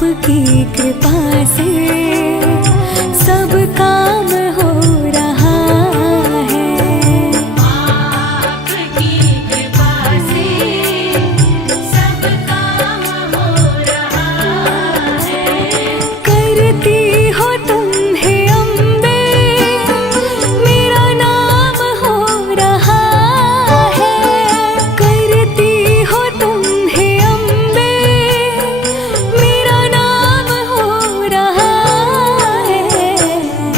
आपकी कृपा से सब काम हो रहा है। आपकी कृपा से सब काम हो रहा है। करती हो तुम हे अम्बे, मेरा नाम हो रहा है। करती हो तुम हे अम्बे, मेरा नाम हो रहा है।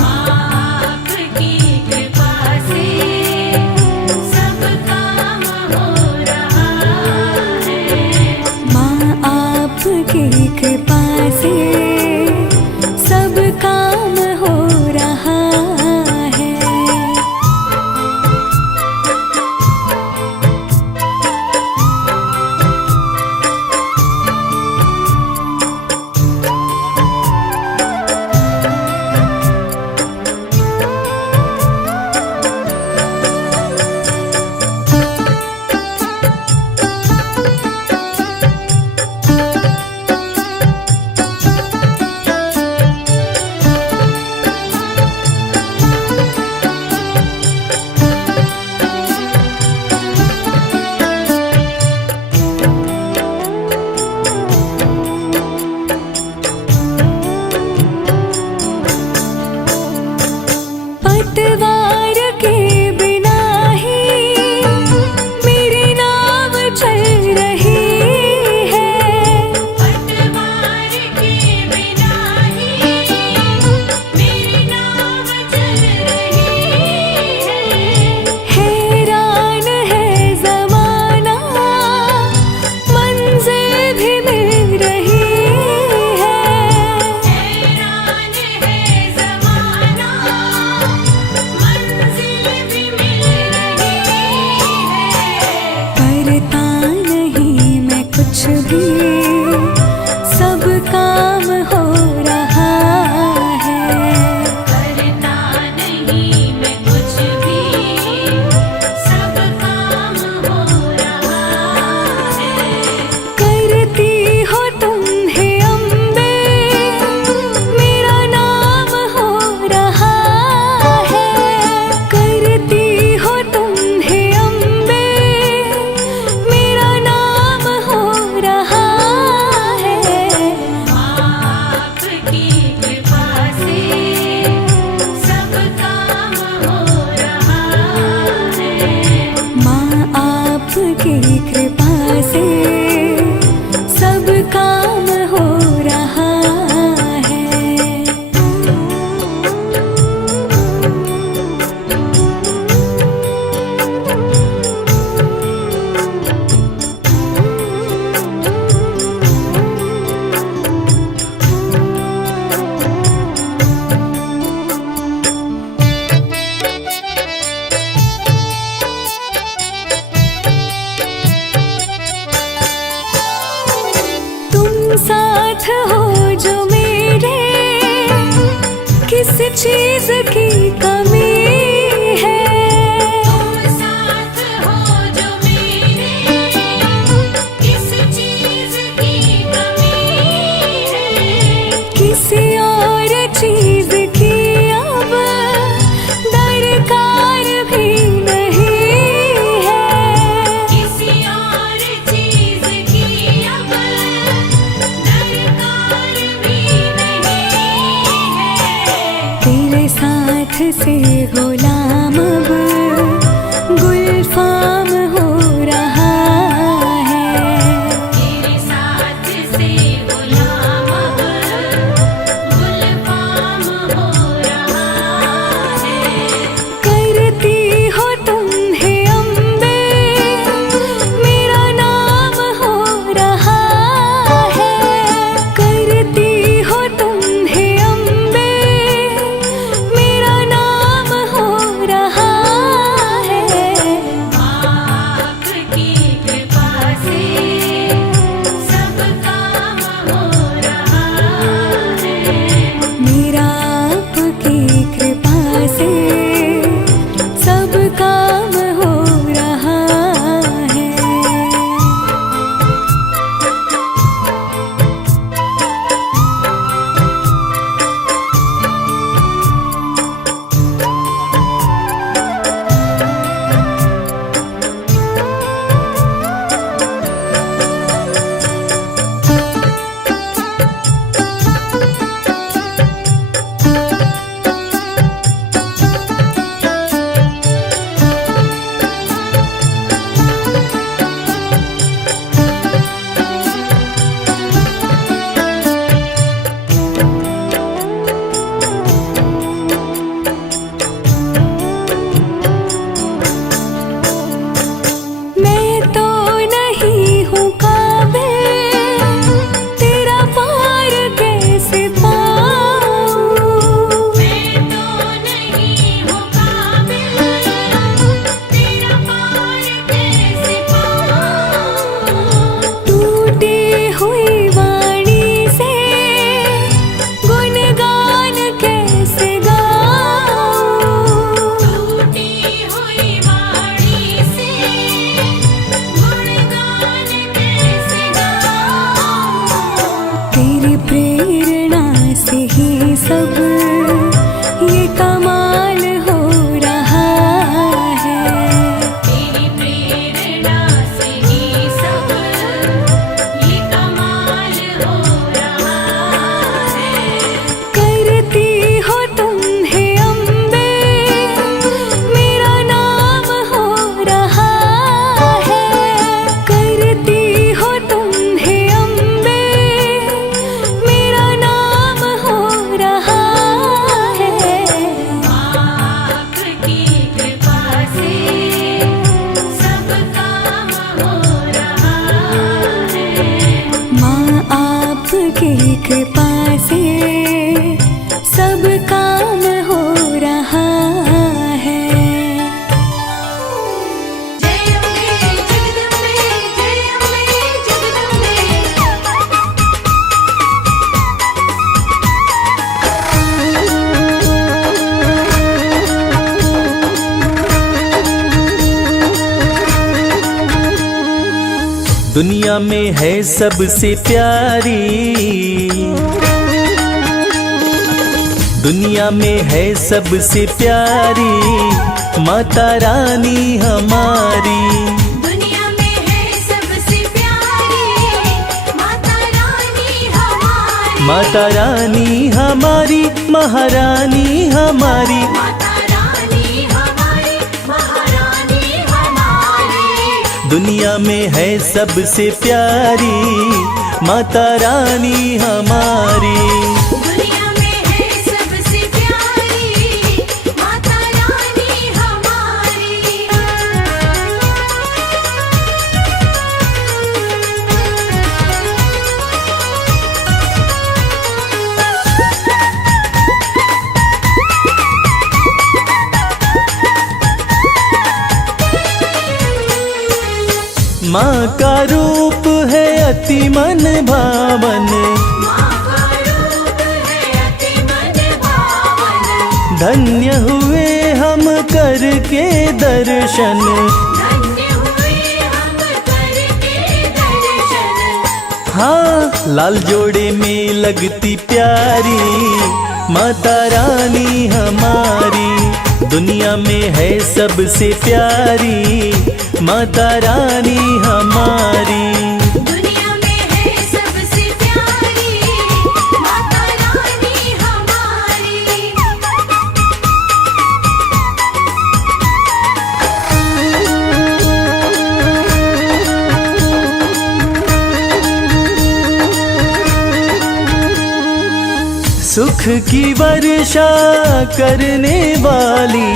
आपकी कृपा से सब काम हो रहा है। माँ आपकी कृपा से सब काम हो रहा है। पतवार के बिना ही मेरी नाव चल रही है। पतवार के बिना ही मेरी नाव चल रही है। हैरान है ज़माना, मंजिल भी मिल रही है। हैरान है ज़माना, मंजिल भी मिल रही है। करता नहीं मैं कुछ भी, सब काम हो रहा है। करता नहीं मैं कुछ भी, सब काम हो रहा है। करती हो तुम हे अम्बे, मेरा नाम हो रहा है। करती हो तुम हे अम्बे, मेरा नाम हो रहा है। आपकी कृपा से सब काम हो रहा है। माँ आपकी कृपा से सब काम हो रहा है। तुम साथ हो जो मेरे, किस चीज की कमी है। तुम साथ हो जो मेरे, किस चीज की कमी है। किसी और चीज की अब दरकार भी नहीं है। किसी और चीज की अब दरकार भी नहीं है। तेरे साथ से गुलाम अब गुलफाम हो रहा है। तेरे साथ से गुलाम अब गुलफाम हो रहा है। करती हो तुम हे अम्बे, मेरा नाम हो रहा है। करती हो तुम हे अम्बे, मेरा नाम हो रहा तेरी प्रेरणा से ही सब ये कमाल हो रहा है। तेरी प्रेरणा से ही सब ये कमाल हो रहा है। करती हो तुम हे अम्बे, मेरा नाम हो रहा है। करती हो तुम हे अम्बे, मेरा नाम हो रहा है। आपकी कृपा से सब काम हो रहा है। माँ आपकी कृपा से सब काम हो रहा है। जय अम्बे जगदम्बे, जय अम्बे जगदम्बे। दुनिया में है सबसे प्यारी, दुनिया में है सबसे प्यारी माता रानी हमारी। दुनिया में है सबसे प्यारी माता रानी हमारी। माता रानी हमारी, महारानी हमारी। माता रानी हमारी, महारानी हमारी। दुनिया में है सबसे प्यारी माता रानी हमारी। दुनिया में है सबसे प्यारी माता रानी हमारी। माँ का रूप है अति मन भावन, माँ का रूप है अति मन भावन। धन्य हुए हम करके दर्शन। धन्य हुए हम करके दर्शन। हाँ, लाल जोड़े में लगती प्यारी माता रानी हमारी। दुनिया में है सबसे प्यारी माता रानी हमारी। दुनिया में है सबसे प्यारी माता रानी हमारी। सुख की वर्षा करने वाली,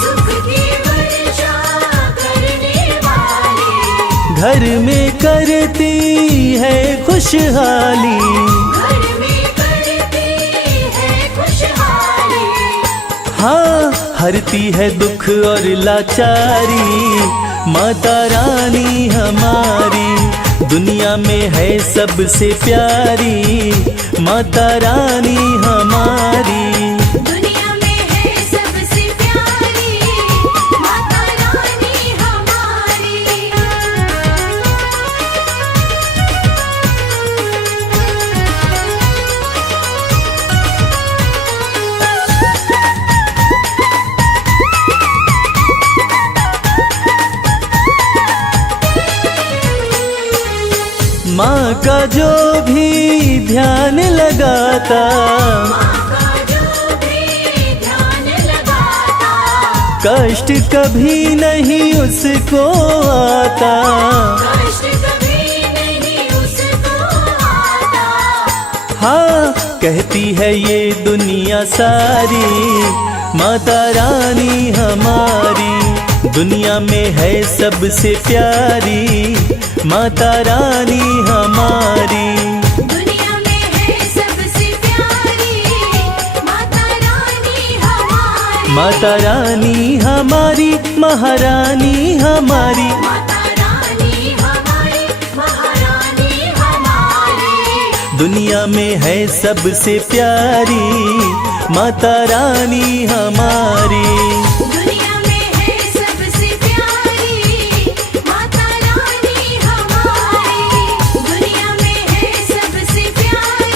सुख की वर्षा करने वाली। घर में करती है खुशहाली। घर में करती है खुशहाली। हाँ, हरती है दुख और लाचारी माता रानी हमारी। दुनिया में है सबसे प्यारी माता रानी हमारी। दुनिया में है सबसे प्यारी माता रानी हमारी। माँ का जो भी ध्यान लगाता, माँ का जो भी ध्यान लगाता। कष्ट कभी नहीं उसको आता। कष्ट कभी नहीं उसको आता। हाँ, कहती है ये दुनिया सारी माता रानी हमारी। दुनिया में है सबसे प्यारी माता रानी हमारी। दुनिया में है सबसे प्यारी माता रानी हमारी। माता रानी हमारी, महारानी हमारी। माता रानी हमारी, महारानी हमारी। दुनिया में है सबसे प्यारी माता रानी हमारी। दुनिया में है सबसे प्यारी माता रानी हमारी। दुनिया में है सबसे प्यारी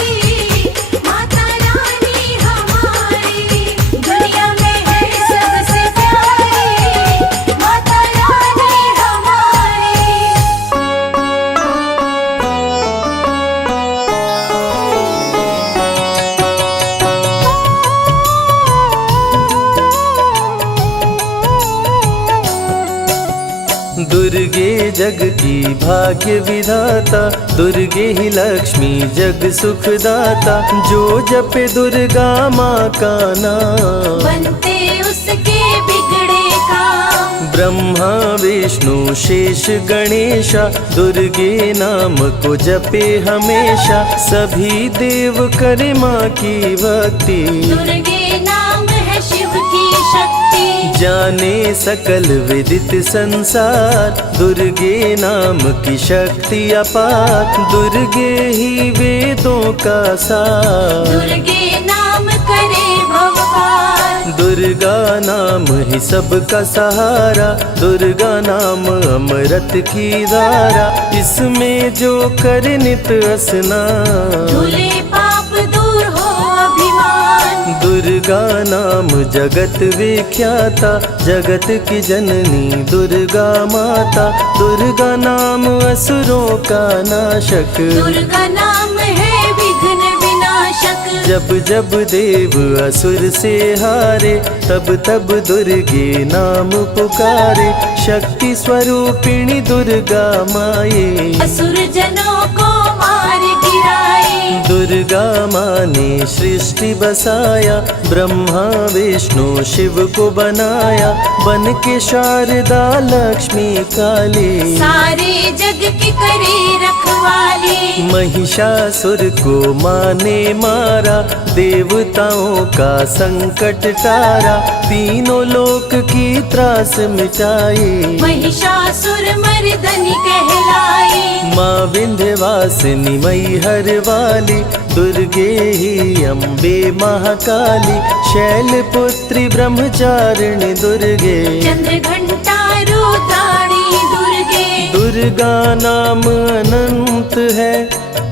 जग की भाग्य विधाता, दुर्गे ही लक्ष्मी जग सुखदाता। जो जपे दुर्गा माँ का नाम, बनते उसके बिगड़े काम। ब्रह्मा विष्णु शेष गणेशा, दुर्गे नाम को जपे हमेशा। सभी देव करे माँ की भक्ति, दुर्गे नाम है शिव की शक्ति। जाने सकल विदित संसार, दुर्गे नाम की शक्ति अपार। दुर्गे ही वेदों का सार, दुर्गे नाम करे भव पार। दुर्गा नाम ही सबका सहारा, दुर्गा नाम अमृत की धारा। इसमें जो करे नित स्नान, धुले पाप दूर हो अभिमान। दुर्गा नाम जगत विख्याता, जगत की जननी दुर्गा माता। दुर्गा नाम असुरों का नाशक, दुर्गा नाम है विघ्न विनाशक। जब जब देव असुर से हारे, तब तब दुर्गे नाम पुकारे। शक्ति स्वरूपिणी दुर्गा माये, असुर जनों को मार गिराए। दुर्गा माँ ने सृष्टि बसाया, ब्रह्मा विष्णु शिव को बनाया। बन के शारदा लक्ष्मी काली, सारे जग की करे रखवाली। महिषासुर को माँ ने मारा, देवताओं का संकट टारा। तीनों लोक की त्रास मिटाई, महिषासुर मर्दनी कहलाई। माँ विंध्यवासिनी मैहर वाली, दुर्गे ही अम्बे महाकाली। शैलपुत्री ब्रह्मचारिणी दुर्गे, चंद्र घंटा रुद्राणी दुर्गे। दुर्गा नाम अनंत है,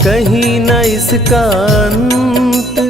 कहीं न इसका अंत।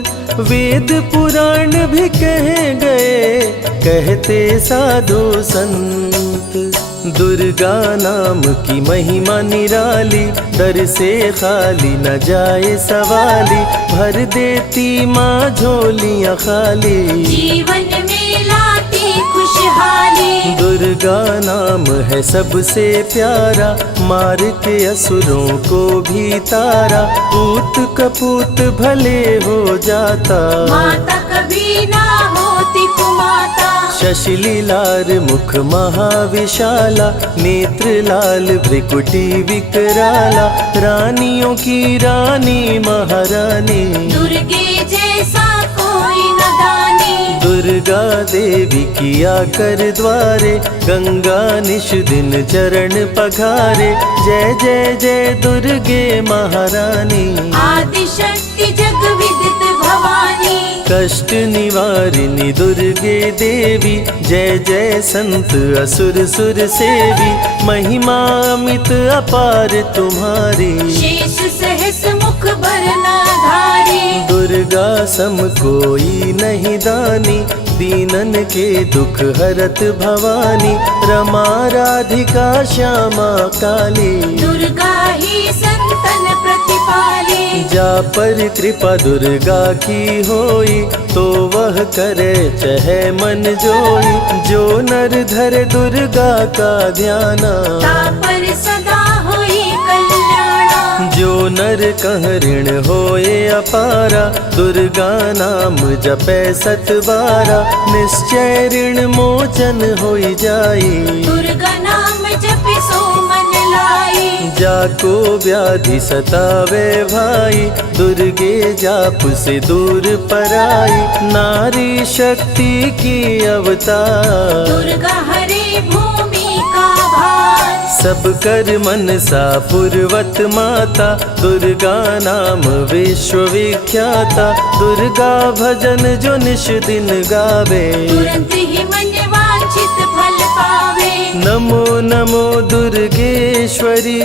वेद पुराण भी कह गए, कहते साधु संत। दुर्गा नाम की महिमा निराली, दर से खाली न जाए सवाली। भर देती माँ झोलियाँ खाली, जीवन में लाती खुशहाली। दुर्गा नाम है सबसे प्यारा, मार के असुरों को भी तारा। पूत कपूत भले हो जाता, माता कभी ना होती कुमाता। शशिलीलार मुख महाविशाला, नेत्र लाल भ्रिकुटी विकराला। रानियों की रानी महारानी, दुर्गे जैसा कोई न दानी। दुर्गा देवी किया कर द्वारे, गंगा निश दिन चरण पखारे। जय जय जय दुर्गे महारानी, आदि शक्ति जग विदित भवानी। कष्ट निवारिणी दुर्गे देवी, जय जय संत असुर सुर सेवी। महिमा अमित अपार तुम्हारी, शेष सहस मुख भरना धारी। दुर्गा सम कोई नहीं दानी, दीनन के दुख हरत भवानी। रमा राधिका श्यामा काली, दुर्गा ही संतन प्रतिपाली। जा पर कृपा दुर्गा की होई, तो वह करे चहे मन जोई। जो नर धरे दुर्गा का ध्याना, ता पर सदा होई कल्याणा। जो नर कह ऋण होए अपारा, दुर्गा नाम जपे सतबारा। निश्चय ऋण मोचन होई जाई, दुर्गा नाम जपे सो मन लाई। जाको व्याधि सतावे भाई, दुर्गे जाप से दूर पराई। नारी शक्ति की अवतार, दुर्गा हरे भूमि का भार। सब कर मन सा पूर्वत माता, दुर्गा नाम विश्व विख्याता। दुर्गा भजन जो निश दिन गावे, तुरंत ही मन वांछित फल पावे। नमो नमो दुर्गेश्वरी,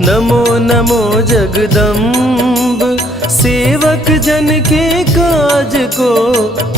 नमो नमो जगदम्ब। सेवक जन के काज को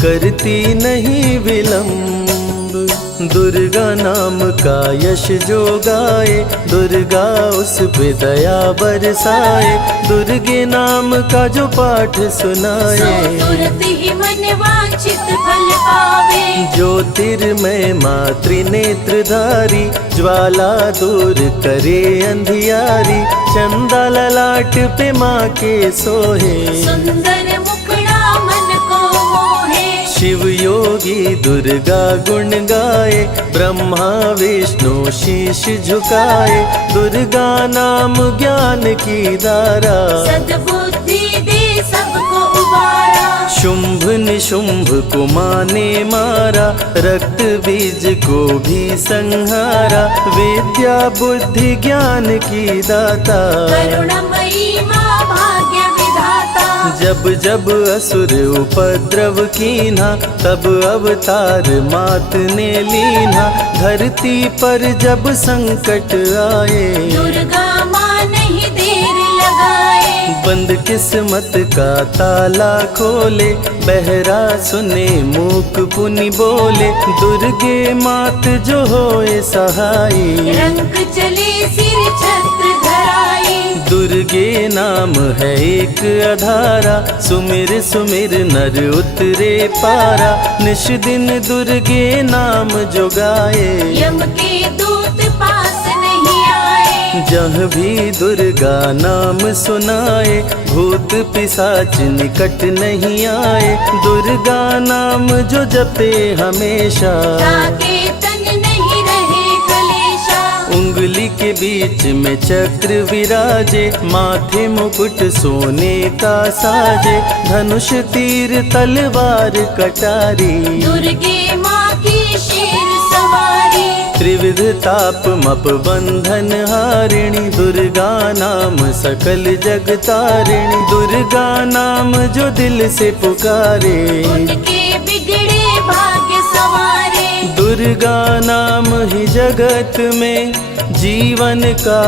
करती नहीं विलम्ब। दुर्गा नाम का यश जो गाए, दुर्गा उस पे दया बरसाए। दुर्गे नाम का जो पाठ सो सुनाए, तुरत ही मन वांछित फल पावे। ज्योतिर्मय मातृ नेत्रधारी, ज्वाला दूर करे अंधियारी। चंदा ललाट पे माँ के सोहे, सुंदर मुखड़ा मन को मोहे। शिव योगी दुर्गा गुण गाए, ब्रह्मा विष्णु शीश झुकाए। दुर्गा नाम ज्ञान की धारा, सद्बुद्धि दे सबको उबारा। शुंभ निशुंभ को माने मारा, रक्त बीज को भी संहारा। विद्या बुद्धि ज्ञान की दाता, करुणमयी माँ भाग्य विधाता। जब जब असुर उपद्रव कीन्हा, तब अवतार मात ने लीन्हा। धरती पर जब संकट आए, दुर्गा माँ नहीं देर लगाए। बंद किस्मत का ताला खोले, बहरा सुने मूक पुनि बोले। दुर्गे मात जो होए सहाई, रंग चले सिर छत्र धराए। दुर्गे नाम है एक अधारा, सुमिर सुमिर नर उतरे पारा। निश दिन दुर्गे नाम जो गाए, यम के दूत पास नहीं आए। जहाँ भी दुर्गा नाम सुनाए, भूत पिशाच निकट नहीं आए। दुर्गा नाम जो जपे हमेशा, ताके तन नहीं रहे कलेशा। उंगली के बीच में चक्र विराजे, माथे मुकुट सोने का साजे। धनुष तीर तलवार कटारी, दुर्गे माँ की शेर सवारी। त्रिविध ताप मप बंधन हारिणी, दुर्गा नाम सकल जग तारिणी। दुर्गा नाम जो दिल से पुकारे, उनके बिगड़े भाग्य सवारे। दुर्गा नाम ही जगत में जीवन का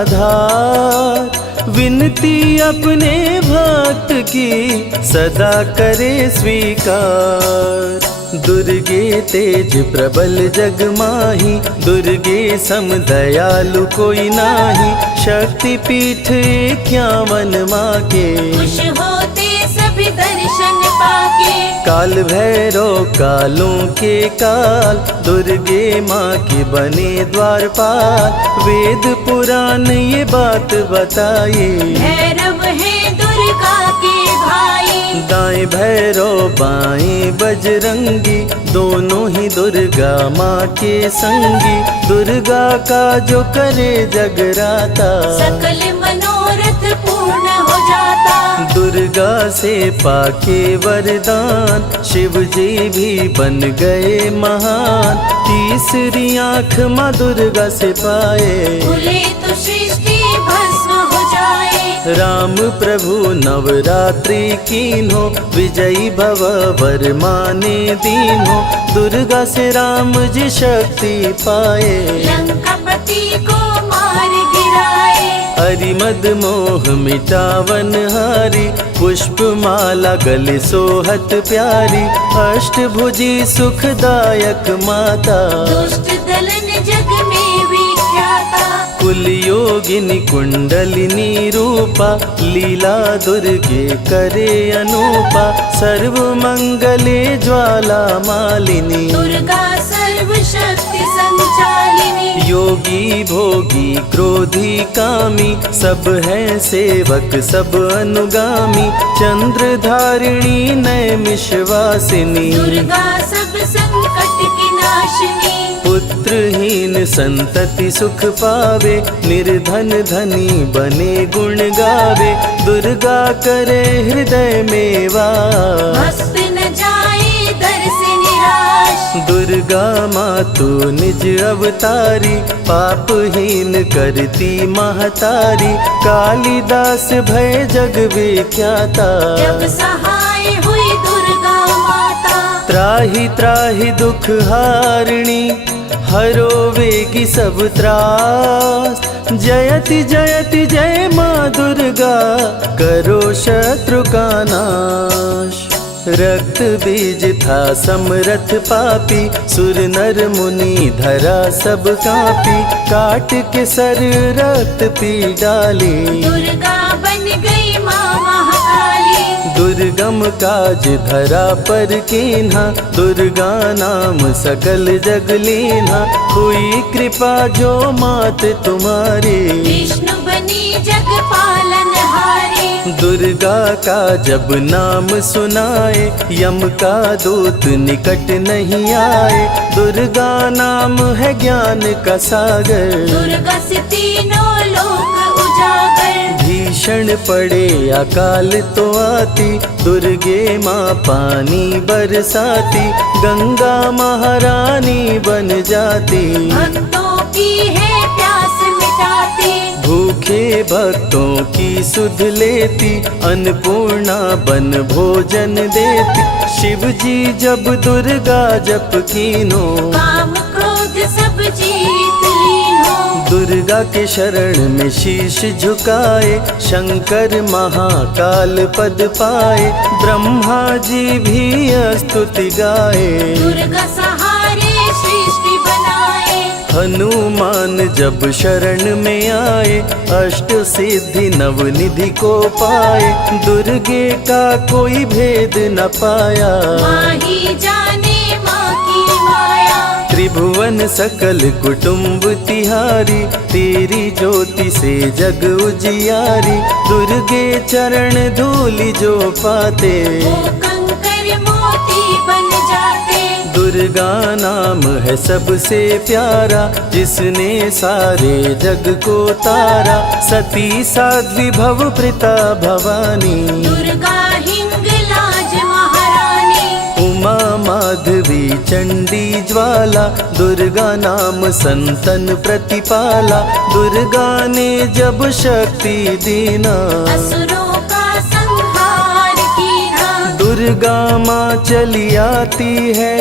आधार। विनती अपने भक्त की सदा करे स्वीकार। दुर्गे तेज प्रबल जग माही, दुर्गे सम दयालु कोई नाही। शक्ति पीठ 51 माँ के, खुश होते सभी दर्शन पाके। काल भैरव कालों के काल, दुर्गे माँ के बने द्वारपाल। वेद पुराण ये बात बताए, भैरव है दुर्गा के भाई। दाएं भैरव बाएं बजरंगी, दोनों ही दुर्गा माँ के संगी। दुर्गा का जो करे जगराता, सकल मनोरथ पूर्ण हो जाता। दुर्गा से पाके वरदान, शिव जी भी बन गए महान। तीसरी आँख माँ दुर्गा से पाए, खुले तो सृष्टि भस्म हो जाए। राम प्रभु नवरात्रि कीन्हो, विजयी भव वर माने दीन्हो। दुर्गा से राम जी शक्ति पाए, लंकापति को मार गिराए। हरिमद मोह मिटावन हारी, पुष्प माला गले सोहत प्यारी। अष्टभुजी सुखदायक माता, दुष्ट दलन जग में विख्याता। कुल योगिनी कुंडलिनी रूपा, लीला दुर्गे करे अनूपा। सर्व मंगले ज्वाला मालिनी, दुर्गा सर्वशक्ति संचालिनी। योगी भोगी क्रोधी कामी, सब है सेवक सब अनुगामी। चंद्र धारिणी नैमिषवासिनी, दुर्गा सब संकट की नाशिनी। पुत्रहीन संतति सुख पावे, निर्धन धनी बने गुण गावे। दुर्गा करे हृदय में वास, भक्त न जाए दर से निराश। दुर्गा मातु निज अवतारी, पापहीन करती महतारी। कालिदास भय जग विख्याता, जब सहाय हुई दुर्गा माता। त्राहि त्राहि दुख हारिणी, हरो वेगी सब त्रास। जयति जयति जय माँ दुर्गा, करो शत्रु का नाश। रक्त बीज था समरथ पापी, सुर नर मुनि धरा सब कापी, काट के सर रक्त पी डाली, दुर्गा बन गई माँ महाकाली। दुर्गम काज धरा पर कीन्हा, दुर्गा नाम सकल जग लीन्हा, हुई कृपा जो मात तुम्हारी, विष्णु बनी जग पालनहारी। दुर्गा का जब नाम सुनाए, यम का दूत निकट नहीं आए, दुर्गा नाम है ज्ञान का सागर, दुर्गा से तीनों लोक उजागर। भीषण पड़े अकाल तो आती, दुर्गे माँ पानी बरसाती, गंगा महारानी बन जाती, भक्तों की है प्यास मिटाती, भूखे भक्तों की सुध लेती, अन्नपूर्णा बन भोजन देती, शिव जी जब दुर्गा जप कीनो, काम क्रोध सब जीत लीनो। दुर्गा के शरण में शीश झुकाए, शंकर महाकाल पद पाए, ब्रह्मा जी भी स्तुति गाए, दुर्गा सहारे सृष्टि बनाए, हनुमान जब शरण में आए, अष्ट सिद्धि नवनिधि को पाए, दुर्गे का कोई भेद न पाया, माँ ही जाने माँ की माया। त्रिभुवन सकल कुटुंब तिहारी, तेरी ज्योति से जग उजियारी, दुर्गे चरण धूलि जो पाते, वो कंकर मोती बन जाते, दुर्गा नाम है सबसे प्यारा, जिसने सारे जग को तारा, सती साध्वी भव प्रीता भवानी, दुर्गा हिंगलाज महारानी। उमा माधवी चंडी ज्वाला, दुर्गा नाम संतन प्रतिपाला, दुर्गा ने जब शक्ति दीना, असुरों का संहार कीना, दुर्गा माँ चली आती है,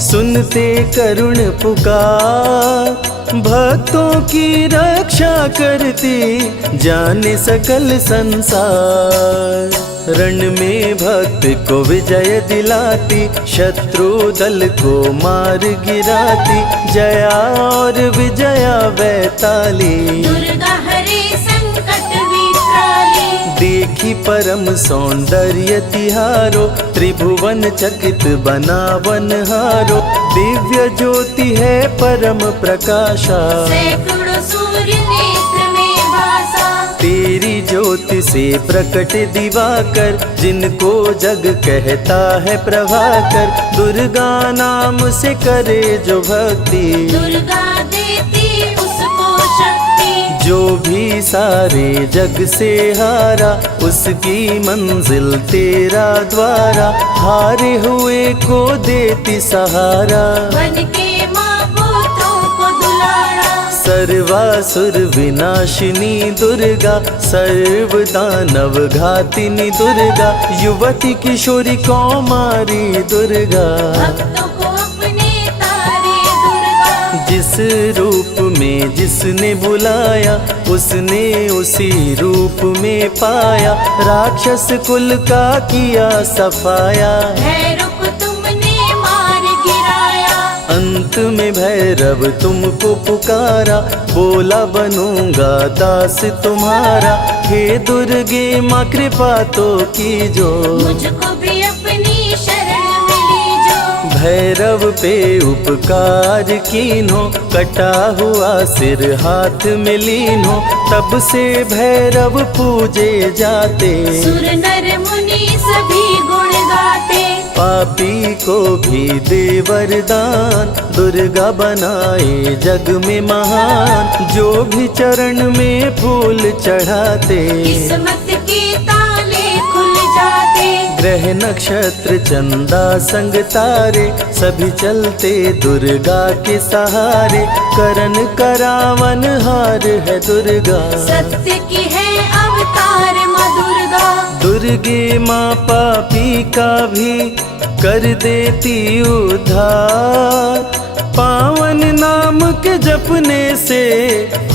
सुनते करुण पुकार, भक्तों की रक्षा करती, जाने सकल संसार, रण में भक्त को विजय दिलाती, शत्रु दल को मार गिराती, जया और विजया वैताली, दुर्गा हरे संकट विकराली। देखी परम सौंदर्य तिहारो, त्रिभुवन चकित बनावन हारो, दिव्य ज्योति है परम प्रकाशा, सैकड़ों सूर्य नेत्र में भासा, तेरी ज्योति से प्रकट दिवाकर, जिनको जग कहता है प्रभाकर, दुर्गा नाम से करे जो भक्ति, दुर्गा देती उसको शक्ति, जो भी सारे जग से हारा, उसकी मंजिल तेरा द्वारा, हारे हुए को देती सहारा, बन के माँ पुत्रों को दुलारा, सर्वासुर विनाशिनी दुर्गा, सर्व दानव घातिनी दुर्गा, युवती किशोरी कौमारी दुर्गा, भक्तों को अपने तारे दुर्गा, जिस रूप में जिसने बुलाया, उसने उसी रूप में पाया, राक्षस कुल का किया सफाया, भैरव को तुमने मार गिराया, अंत में भैरव तुमको पुकारा, बोला बनूंगा दास तुम्हारा, हे दुर्गे माँ कृपा तो कीजो, मुझको भी अपनी शरण में लीजो, भैरव पे उपकार कीन्हो, कटा हुआ सिर हाथ में लीन्हो, तब से भैरव पूजे जाते, सुर नर मुनि सभी गुण गाते, पापी को भी दे वरदान, दुर्गा बनाए जग में महान, जो भी चरण में फूल चढ़ाते, किस्मत के ताले खुल जाते, ग्रह नक्षत्र चंदा संग तारे, सभी चलते दुर्गा के सहारे, करन करावन हार है दुर्गा, सत्य की है अवतार माँ दुर्गा, दुर्गे माँ पापी का भी कर देती उद्धार, पावन नाम के जपने से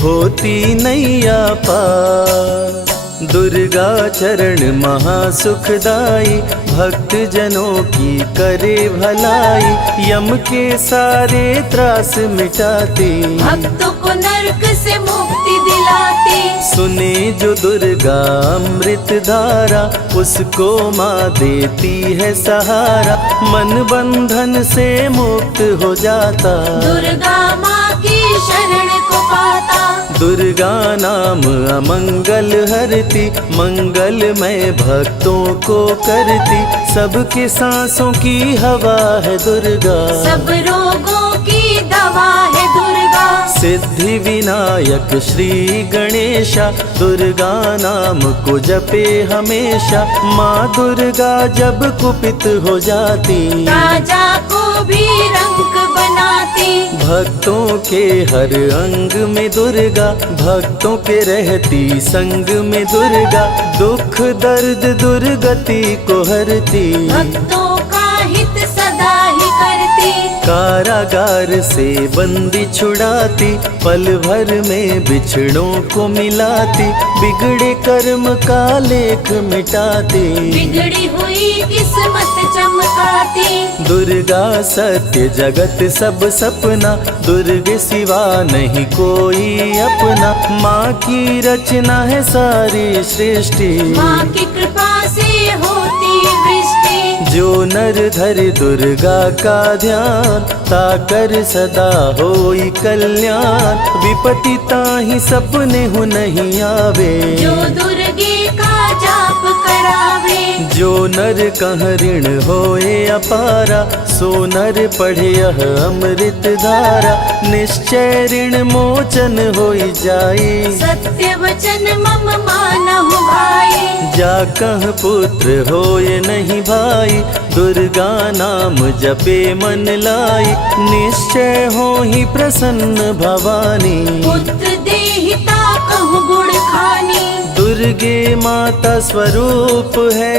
होती नैया पार, दुर्गा चरण महासुखदाई, भक्त जनों की करे भलाई, यम के सारे त्रास मिटाती, भक्तों को नरक से मुक्ति दिलाती। सुने जो दुर्गा अमृत धारा, उसको माँ देती है सहारा, मन बंधन से मुक्त हो जाता, दुर्गा माँ की शरण को पाता। दुर्गा नाम अमंगल हरती, मंगलमय भक्तों को करती, सबके सांसों की हवा है दुर्गा, सब रोगों की दवा है दुर्गा। सिद्धि विनायक श्री गणेशा, दुर्गा नाम को जपे हमेशा, माँ दुर्गा जब कुपित हो जाती, राजा को भी रंक बनाती। भक्तों के हर अंग में दुर्गा, भक्तों के रहती संग में दुर्गा, दुख दर्द दुर्गति को हरती, भक्तों का हित सदा ही करती। कारागार से बंदी छुड़ाती, पल भर में बिछड़ों को मिलाती, बिगड़े कर्म का लेख मिटाती, बिगड़ी हुई किस्मत चमकाती। दुर्गा सत्य जगत सब सपना, दुर्गे सिवा नहीं कोई अपना, माँ की रचना है सारी सृष्टि, माँ की कृपा से होती वृष्टि। जो नर धरे दुर्गा का ध्यान, ताकर सदा होई कल्याण, विपत्ति ताहि सपने हो नहीं आवे, जो दुर्गे का जाप करावे। जो नर कह ऋण होए अपारा, सो नर पढ़े यह अमृत धारा, निश्चय ऋण मोचन होई जाए, सत्य वचन मम मानहु भाई। जा कह पुत्र होए नहीं भाई, दुर्गा नाम जपे मन लाई, निश्चय हो ही प्रसन्न भवानी, पुत्र देहिता कहूँ गुण खानी। दुर्गे माता स्वरूप है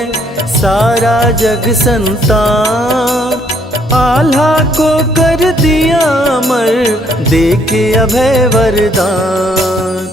सारा जग संतान, आल्हा को कर दिया अमर, देके अभय वरदान,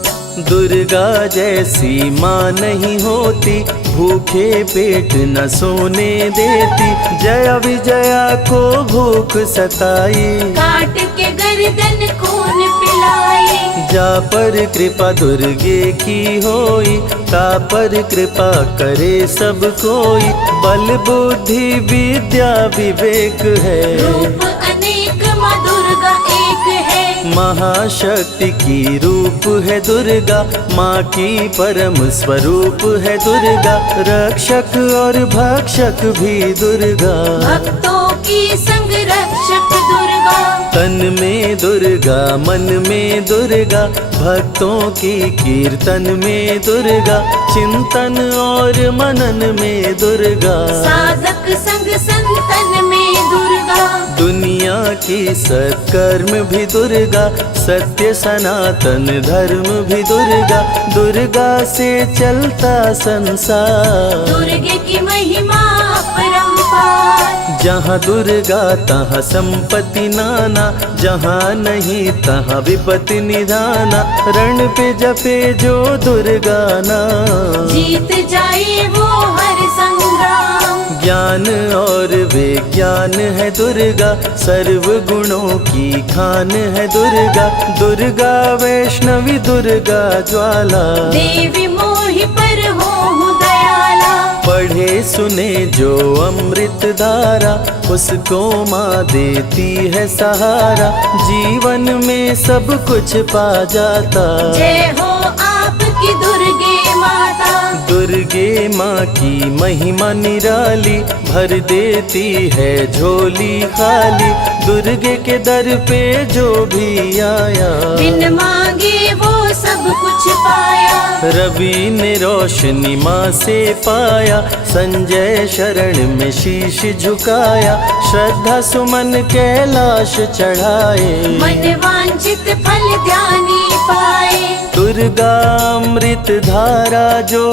दुर्गा जैसी माँ नहीं होती, भूखे पेट न सोने देती, जया विजया को भूख सताई, काट के गर्दन खून पिलाई। जा पर कृपा दुर्गे की होई, ता पर कृपा करे सब कोई, बल बुद्धि विद्या विवेक है, रूप अनेक माँ दुर्गा एक है। महाशक्ति की रूप है दुर्गा, माँ की परम स्वरूप है दुर्गा, रक्षक और भक्षक भी दुर्गा, भक्तों की संग रक्षक दुर्गा। तन में दुर्गा मन में दुर्गा, भक्तों की कीर्तन में दुर्गा, चिंतन और मनन में दुर्गा, साधक संग संतन में दुर्गा। दुनिया की सत्कर्म भी दुर्गा, सत्य सनातन धर्म भी दुर्गा, दुर्गा से चलता संसार, दुर्गे की महिमा अपरंपार। जहाँ दुर्गा तहाँ संपत्ति नाना, जहाँ नहीं तहाँ विपत्ति निधाना, रण पे जपे जो दुर्गा नाम, जीत जाए वो हर संग्राम। ज्ञान और विज्ञान है दुर्गा, सर्व गुणों की खान है दुर्गा, दुर्गा वैष्णवी दुर्गा ज्वाला, देवी मोहि पर हो दयाला। पढ़े सुने जो अमृत धारा, उसको माँ देती है सहारा, जीवन में सब कुछ पा जाता, जय हो आपकी दुर्गे माता। दुर्गे माँ की महिमा निराली, भर देती है झोली खाली, दुर्गे के दर पे जो भी आया, बिन मांगे वो सब कुछ पाया। रवि ने रोशनी माँ से पाया, संजय शरण में शीश झुकाया, श्रद्धा सुमन कैलाश चढ़ाए, मन वांछित फल ध्यानी पाए। दुर्गा अमृत धारा जो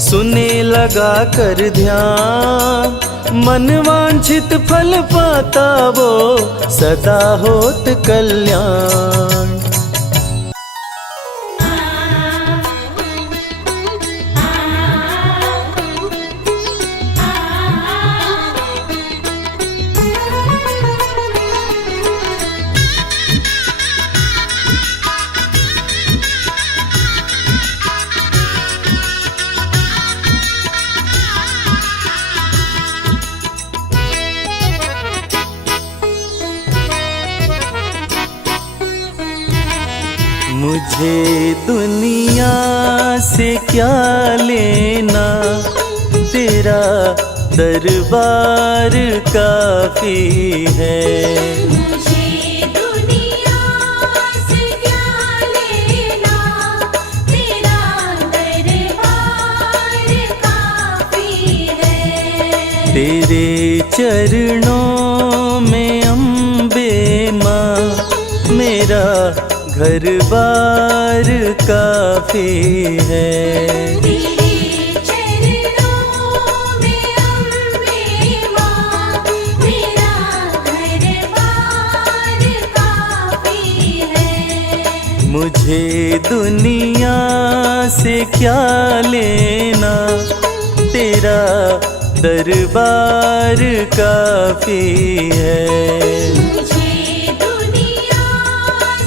सुने लगा कर ध्यान, मन वांछित फल पाता वो सदा होत कल्याण। मुझे दुनिया से क्या लेना, तेरा दरबार काफी है। मुझे दुनिया से क्या लेना, तेरा दरबार काफी है। तेरे चरणों में अम्बे माँ, मेरा घर बार काफी है। तेरे चरणों में अम्बे माँ, मेरा घर-बार काफी है। मुझे दुनिया से क्या लेना, तेरा दरबार काफी है। मुझे दुनिया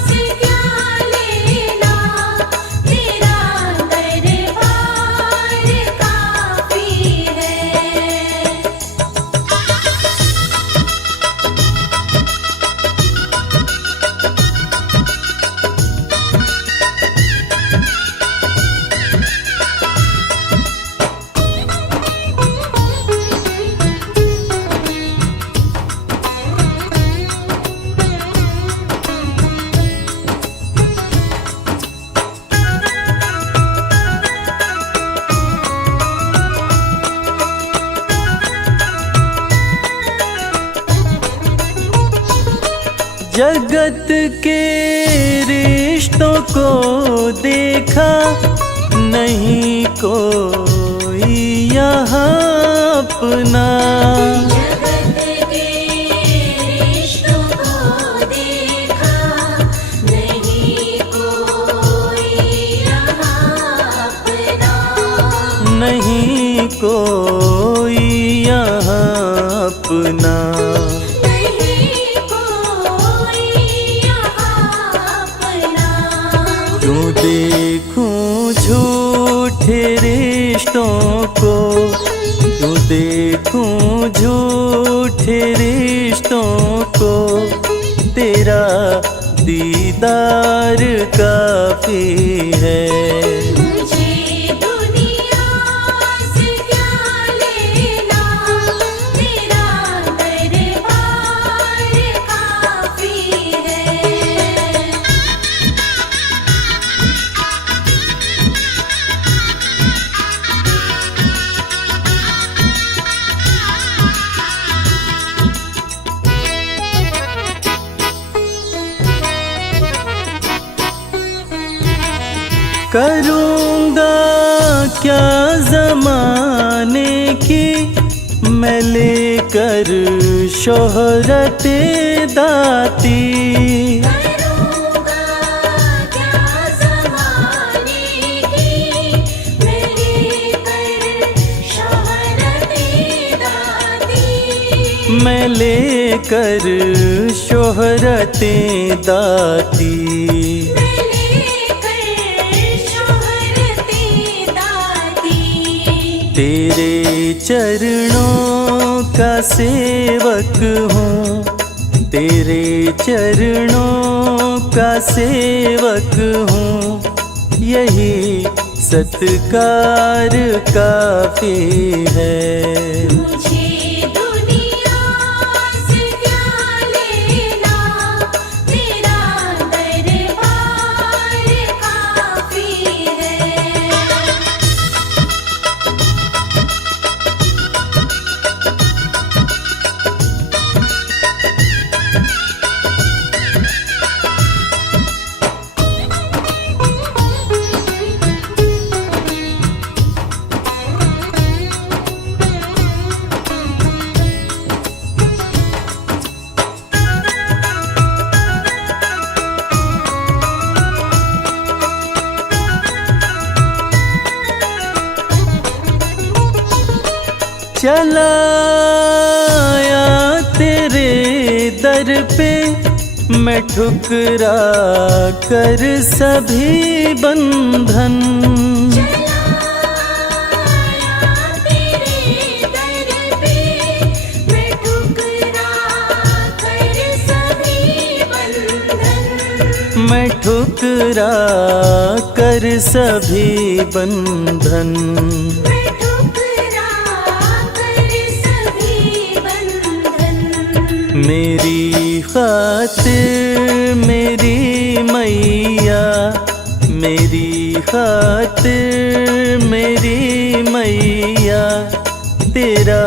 से क्या लेना, तेरा दरबार काफी है। जगत के रिश्तों को देखा, नहीं कोई यहाँ अपना। जगत के रिश्तों को देखा, नहीं कोई यहाँ अपना। नहीं कोई यहाँ अपना। नहीं कोई यहाँ अपना। क्यों देखूं झूठे रिश्तों को, क्यों देखूं झूठे रिश्तों को, तेरा दीदार काफी है। मुझे दुनिया से क्या लेना, तेरा दरबार काफी है। करूँगा क्या ज़माने की मैं लेकर शोहरते दाती। करूँगा क्या ज़माने की मैं लेकर शोहरते दाती। मैं लेकर शोहरते दाती। मैं लेकर शोहरते दाती। तेरे चरणों का सेवक हूँ, तेरे चरणों का सेवक हूँ, यही सत्कार काफी है। मुझे दुनिया से क्या लेना, तेरा दरबार काफी है। चलाया तेरे दर पे मैं ठुकरा कर सभी बंधन। चलाया तेरे दर पे मैं ठुकरा कर सभी बंधन। मैं ठुकरा ठुकरा कर सभी बंधन। मैं ठुकरा कर सभी बंधन। मेरी खातिर मेरी मैया, मेरी खातिर मेरी मैया, तेरा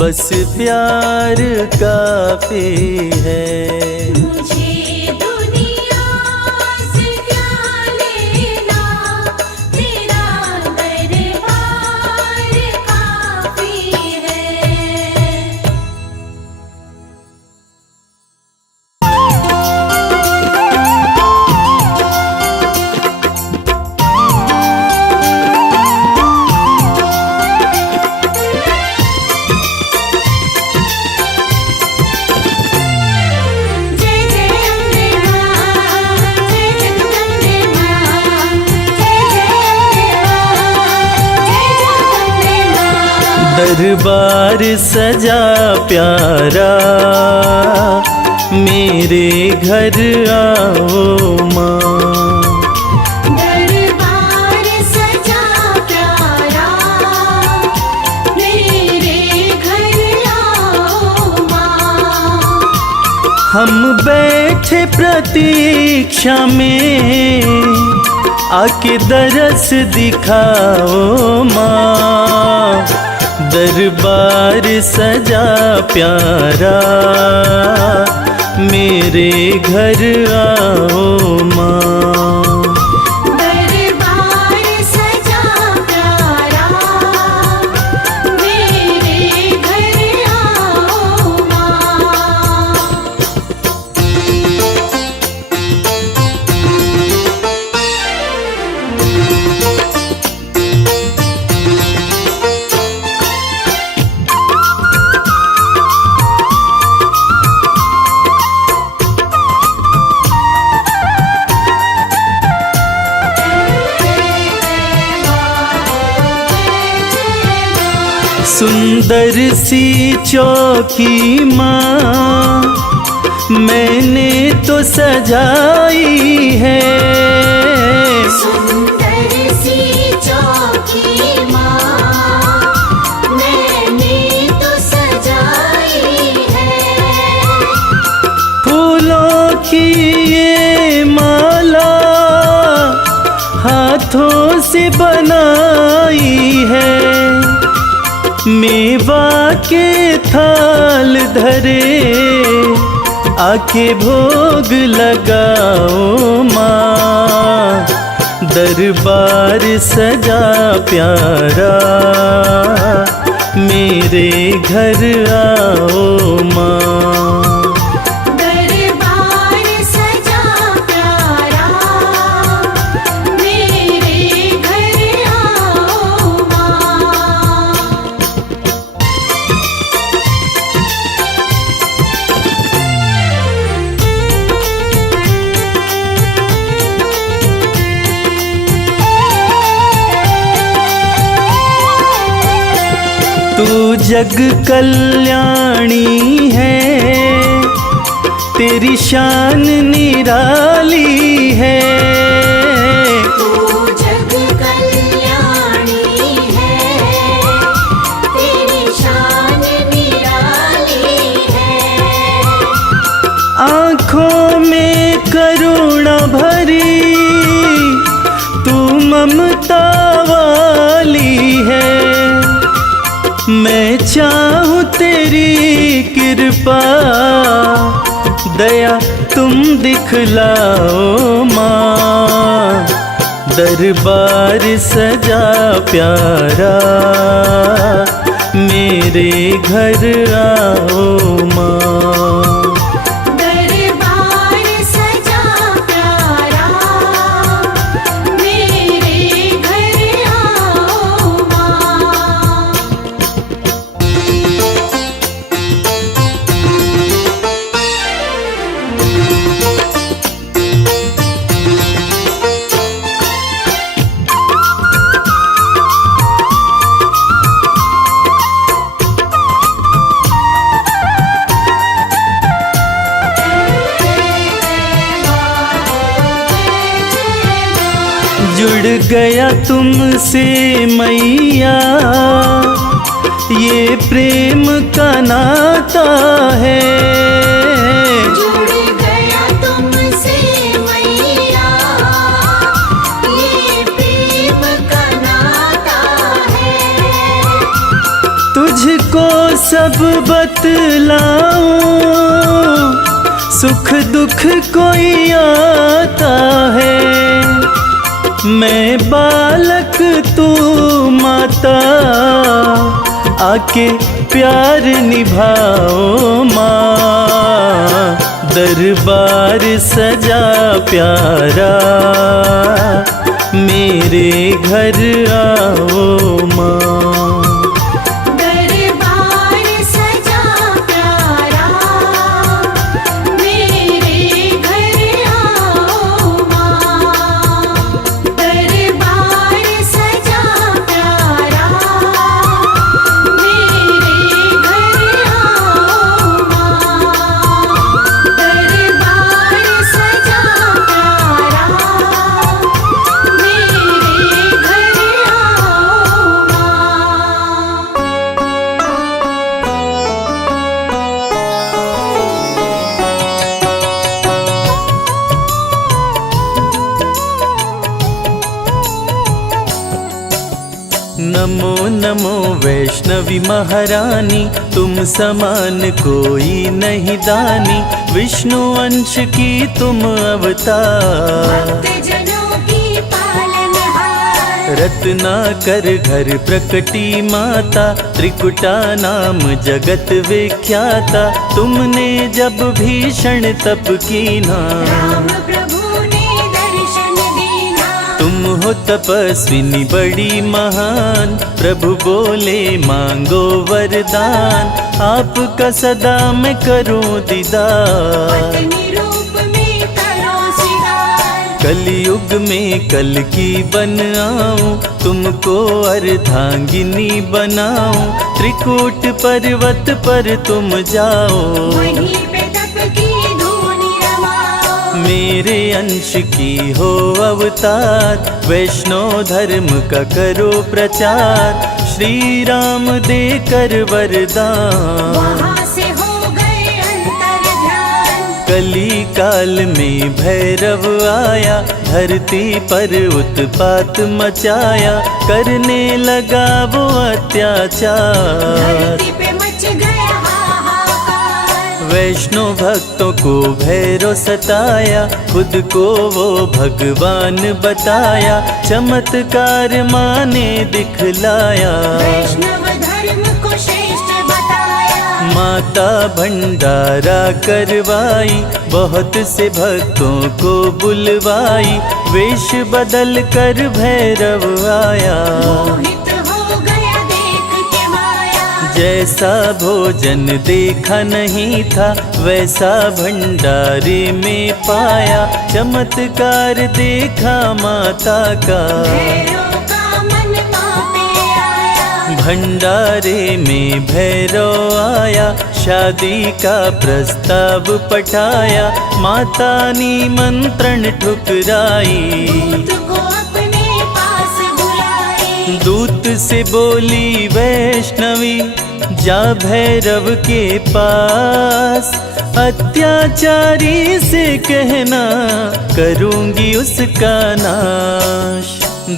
बस प्यार काफी है। मुझे दुनिया से क्या लेना, तेरा दरबार काफी है। जय जय अम्बे मां, जय जगदम्बे मां, जय जय अम्बे मां, जय जगदम्बे मां। दरबार सजा प्यारा, मेरे घर आओ माँ। दरबार सजा प्यारा, मेरे घर आओ मां। हम बैठे प्रतीक्षा में, आके दरस दिखाओ माँ। दरबार सजा प्यारा, मेरे घर आओ माँ। दरबार सजा प्यारा, मेरे घर आओ मां। सुंदर सी चौकी माँ, मैंने तो सजाई है। सुंदर सी चौकी मां, मैंने तो सजाई है। फूलों की ये माला हाथों से बनाई है। मेवा के थाल धरे, आके भोग लगाओ माँ। दरबार सजा प्यारा, मेरे घर आओ माँ। दरबार सजा प्यारा, मेरे घर आओ मां। तू जग कल्याणी है, तेरी शान निराली है। तू जग कल्याणी है, तेरी शान निराली है। आँखों में करुणा भरी, तू ममता वाली है। मैं चाहूँ तेरी कृपा, दया तुम दिखलाओ माँ। दरबार सजा प्यारा, मेरे घर आओ माँ। दरबार सजा प्यारा, मेरे घर आओ मां। जुड़ गया तुमसे मैया, ये प्रेम का नाता है। जुड़ गया तुमसे मैया, ये प्रेम का नाता है। तुझको सब बतलाऊं, सुख दुख कोई आता है। मैं बालक तू माता, आके प्यार निभाओ माँ। दरबार सजा प्यारा, मेरे घर आओ माँ। दरबार सजा प्यारा, मेरे घर आओ माँ। दरबार सजा प्यारा, मेरे घर आओ माँ। दरबार सजा प्यारा, मेरे घर आओ माँ। नमो नमो वैष्णवी महारानी, तुम समान कोई नहीं दानी। विष्णु अंश की तुम अवतार, भक्तजनों की पालनहार। रत्नाकर घर प्रकटी माता, त्रिकुटा नाम जगत विख्याता। तुमने जब भीषण तप कीना, राम प्रभु ने दर्शन दीना। तुम हो तपस्विनी बड़ी महान, प्रभु बोले मांगो वरदान। आपका सदा मैं करूं दीदार, पत्नी रूप में करो सिंगार। कलयुग में कल की बन आऊं, तुमको अर्धांगिनी बनाऊं। त्रिकूट पर्वत पर तुम जाओ, वहीं पे तप की धूनी रमाओ। मेरे अंश की हो अवतार। वैष्णव धर्म का करो प्रचार, श्री राम देकर वरदान। वहाँ से हो गए अंतर ध्यान। कली काल में भैरव आया, धरती पर उत्पात मचाया। करने लगा वो अत्याचार, धरती पे मच गया हाहाकार। वैष्णव भक्तों को भैरव सताया। खुद को वो भगवान बताया, चमत्कार माने दिखलाया। वैष्णव धर्म को श्रेष्ठ बताया। माता भंडारा करवाई, बहुत से भक्तों को बुलवाई। वेश बदल कर भैरव आया, मोहित हो गया देख के माया। जैसा भोजन देखा नहीं था, वैसा भंडारे में पाया। चमत्कार देखा माता का, भैरव का मन माँ पे आया। भंडारे में भैरव आया। शादी का प्रस्ताव पठाया, माता निमंत्रण ठुकराई। दूत को अपने पास बुलाई। दूत से बोली वैष्णवी, जा भैरव के पास। अत्याचारी से कहना, करूंगी उसका नाश।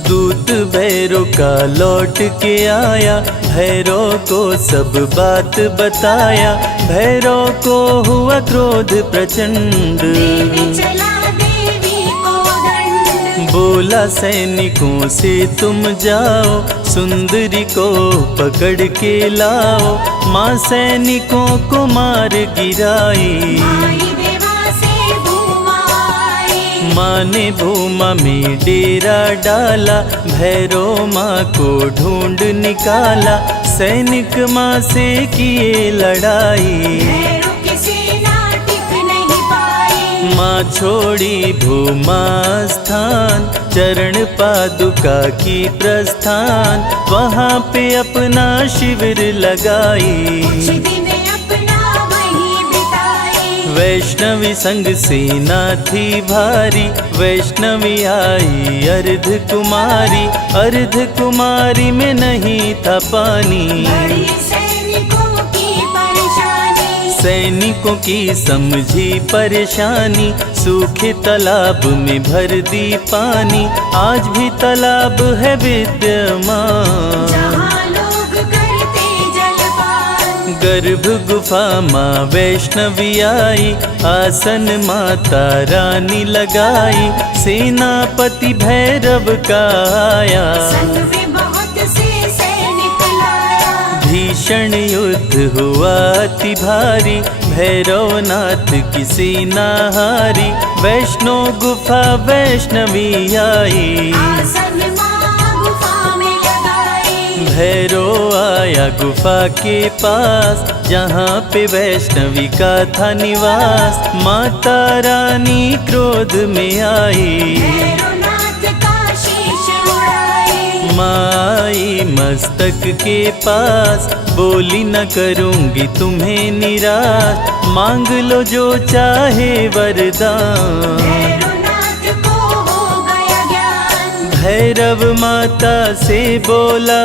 दूत भैरव का लौट के आया, भैरव को सब बात बताया। भैरव को हुआ क्रोध प्रचंड, देने चला देवी को दंड। बोला सैनिकों से तुम जाओ, सुंदरी को पकड़ के लाओ। माँ सैनिकों को मार गिराई, आई देवा से भूमा आई। माँ ने भूमा में डेरा डाला। भैरव माँ को ढूंढ निकाला, सैनिक माँ से किए लड़ाई। भैरव की सेना टिक नहीं पाई। माँ छोड़ी भूमा स्थान, चरण पादुका की प्रस्थान। वहाँ पे अपना शिविर लगाई, कुछ दिन अपना वहीं बिताई। वैष्णवी संग सेना थी भारी, वैष्णवी आई अर्ध कुमारी। अर्ध कुमारी में नहीं था पानी, बड़ी सैनिकों की परेशानी। सैनिकों की समझी परेशानी, सूखे तालाब में भर दी पानी। आज भी तालाब है विद्यमान, जहाँ लोग करते जलपान। गर्भ गुफा माँ वैष्णवी आई, आसन माता रानी लगाई। सेनापति भैरव का आया, संग में बहुत से सैनिक लाया। भीषण युद्ध हुआ अति भारी, भैरवनाथ की सेना हारी। वैष्णो गुफा वैष्णवी आई, आसन माँ गुफा में लगाई। भैरव आया गुफा के पास, जहाँ पे वैष्णवी का था निवास। माता रानी क्रोध में आई, भैरवनाथ का शीश उड़ाए। माई मस्तक के पास, बोली न करूँगी तुम्हें निराश। मांग लो जो चाहे वरदान, भैरवनाथ को हो गया ज्ञान। भैरव माता से बोला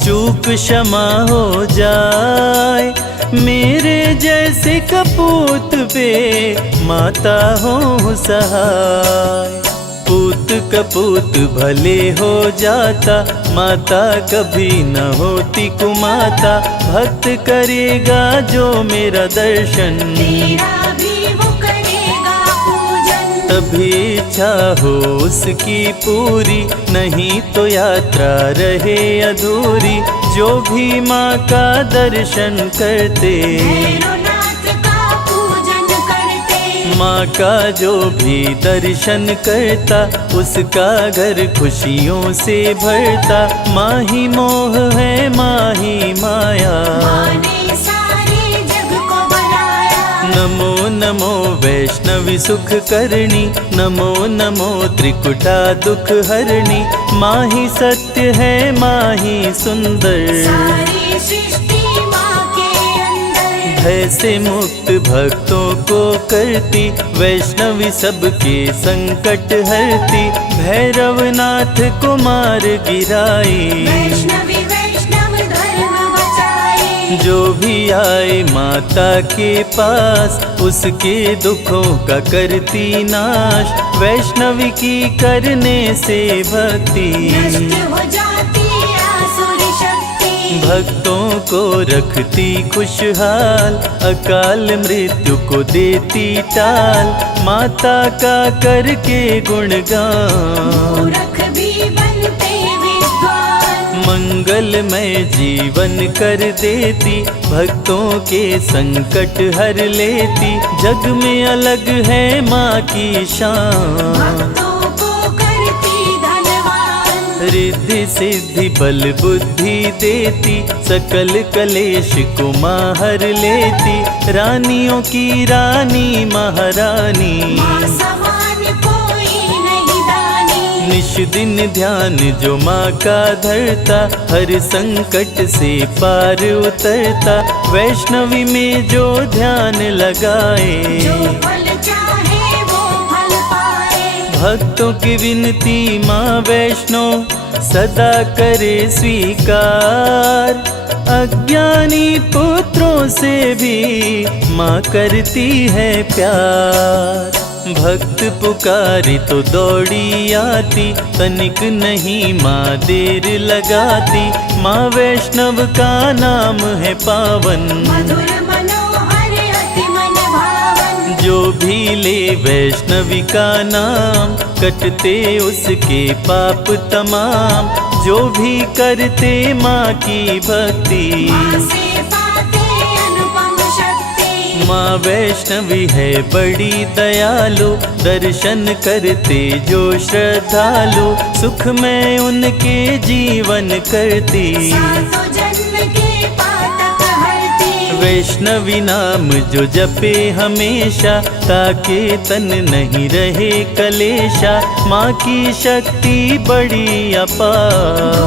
चूक क्षमा हो जाए। मेरे जैसे कपूत पे माता हो सहाय। पूत कपूत भले हो जाता, माता कभी न होती कुमाता। भक्त करेगा जो मेरा दर्शन, तेरा भी वो करेगा पूजन। तभी इच्छा हो उसकी पूरी, नहीं तो यात्रा रहे अधूरी। जो भी माँ का दर्शन करते, भैरवनाथ का पूजन करते। माँ का जो भी दर्शन करता, उसका घर खुशियों से भरता। माँ ही मोह है, माँ ही माया, माँ ने सारे जग को बनाया। नमो नमो वैष्णवी सुख करणी, नमो नमो त्रिकुटा दुख हरणी। माँ ही सत्य है, माँ ही सुंदर, सारी सृष्टि माँ के अंदर। भय से मुक्त भक्तों को करती, वैष्णवी सबके संकट हरती। भैरवनाथ को मार गिराई, वैष्णवी वैष्णव धर्म बचाए। जो भी आए माता के पास, उसके दुखों का करती नाश। वैष्णवी की करने से भक्ति, नष्ट हो जाती आसुर शक्ति। भक्तों को रखती खुशहाल, अकाल मृत्यु को देती टाल। माता का करके गुणगान, मूर्ख भी बनते विद्वान। मंगलमय जीवन कर देती, भक्तों के संकट हर लेती। जग में अलग है माँ की शान, भक्तों को करती धनवान। रिद्धि सिद्धि बल बुद्धि देती, सकल कलेश को माँ हर लेती। रानियों की रानी महारानी, माँ समान कोई नहीं दानी। निश दिन ध्यान जो माँ का धरता, हर संकट से पार उतरता। वैष्णवी में जो ध्यान लगाए, जो फल चाहे वो फल पाए। भक्तों की विनती माँ वैष्णो सदा करे स्वीकार। अज्ञानी पुत्रों से भी माँ करती है प्यार। भक्त पुकारी तो दौड़ी आती, तनिक नहीं माँ देर लगाती। माँ वैष्णव का नाम है पावन, मधुर मनोहर अति मन भावन। जो भी ले वैष्णवी का नाम, कटते उसके पाप तमाम। जो भी करते माँ की भक्ति, माँ से पाते अनुपम शक्ति। माँ वैष्णवी है बड़ी दयालु, दर्शन करते जो श्रद्धालु। सुख में उनके जीवन करती, सातों जन्म के पातक हरती। वैष्णवी नाम जो जपे हमेशा, ताके तन नहीं रहे कलेशा। माँ की शक्ति बड़ी अपार,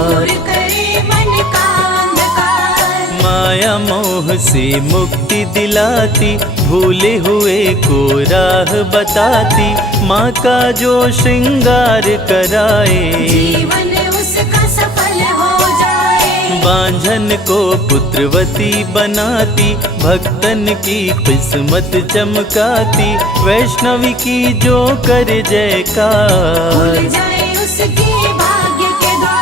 दूर करे मन का अंधकार। माया मोह से मुक्ति दिलाती, भूले हुए को राह बताती, माँ का जो श्रृंगार कराए, जीवन उसका सफल हो जाए। बांझन को पुत्रवती बनाती, भक्तन की किस्मत चमकाती, वैष्णवी की जो कर जयकार, खुल जाए उसके भाग्य के द्वार।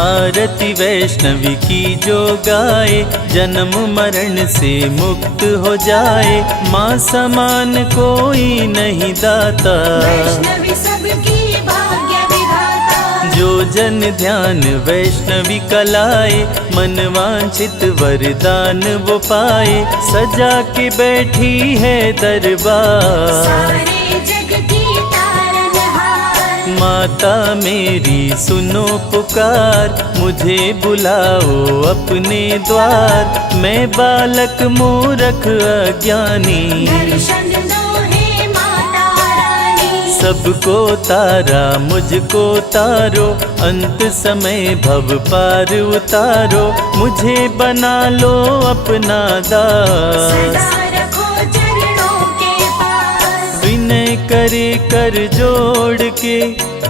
आरती वैष्णवी की जो गाए, जन्म मरण से मुक्त हो जाए, माँ समान कोई नहीं दाता, वैष्णवी सबकी भाग्य विधाता। जो जन ध्यान वैष्णवी कलाए, मन वांछित वरदान वो पाए, सजा के बैठी है दरबार, सारे जग की तारनहार। माता मेरी सुनो पुकार, मुझे बुलाओ अपने द्वार, मैं बालक मूरख अज्ञानी, दर्शन दो हे माता रानी। सबको तारा मुझको तारो, अंत समय भव पार उतारो, मुझे बना लो अपना दास, सदा रखो चरणों के पास। विनय करे कर जोड़ के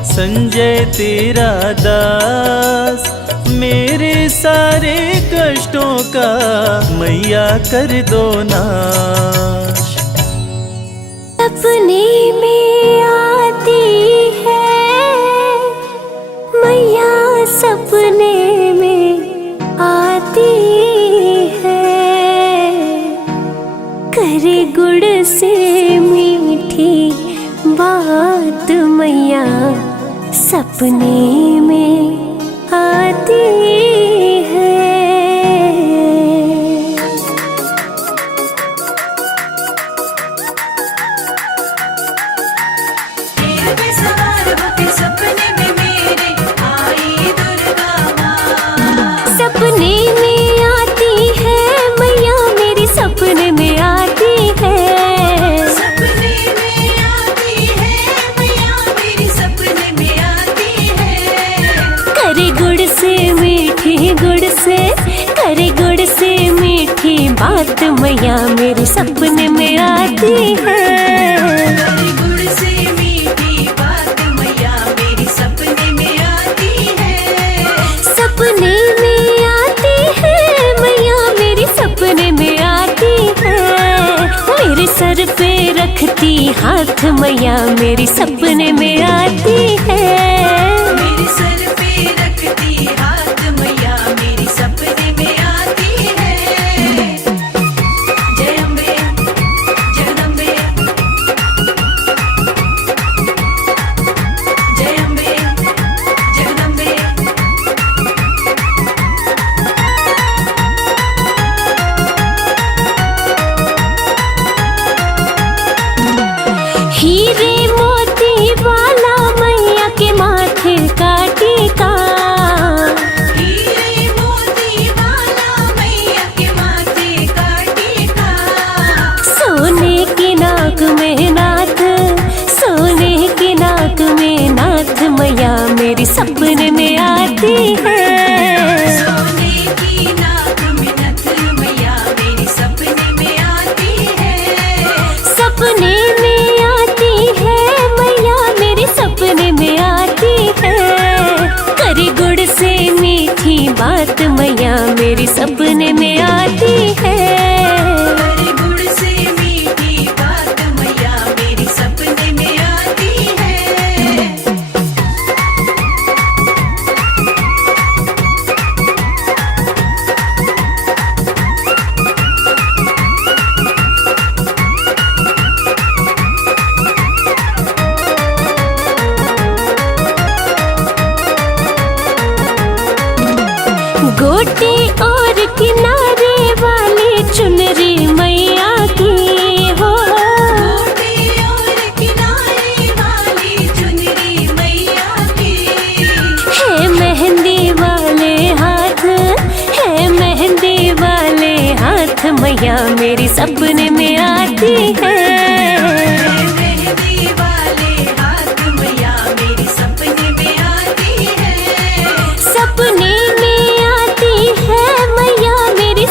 संजय तेरा दास, मेरे सारे कष्टों का मैया कर दो नाश। सपने में आती है मैया, सपने में आती है, करे गुड़ से मीठी बात मैया, सपने में आती है। तेरे पे सवार होके सपने में मेरे आई दुर्गा माँ। सपने में आती है मैया, मेरी सपने में आती है, सपने में आती है मैया, मेरी सपने में आती है। करे गुड़ से मीठी गुड़ से, करे गुड़ से मीठी बात मैया, मेरे सपने में आती है। तेरे गुड़ से मीठी बात मैया, मेरी सपने में आती है। सपने में आती है मैया, मेरी सपने में आती है, मेरे सर पे रखती हाथ मैया, मेरी सपने में आती है। मेरे सर पे रखती हाथ मैया, मेरी सपने में आती है। जय अम्बे जगदम्बे, जय अम्बे जगदम्बे। हीरे मोती वाला मैया के माथे का टीका, हीरे मोती वाला मैया के माथे का टीका। सोने की नाक में नाथ, सोने की नाक में नाथ मैया, मेरी सपने में आती है। सोने की नाक में नथ मैया, मेरी सपने में आती है। सपने में आती है मैया, मेरे सपने में आती है, करे गुड़ से मीठी बात मैया, मेरी सपने में आती है। तेरे गुड़ से मीठी बात मैया, मेरी सपने में आती है। गोटे और किनारे वाली चुनरी मैया की हो, गोटे और किनारे वाली चुनरी मैया की। है मेहंदी वाले हाथ, है मेहंदी वाले हाथ मैया, मेरी सपने में आती है। मेहंदी वाले हाथ मैया, मेरी सपने में आती है। सपने में आती है मैया, मेरी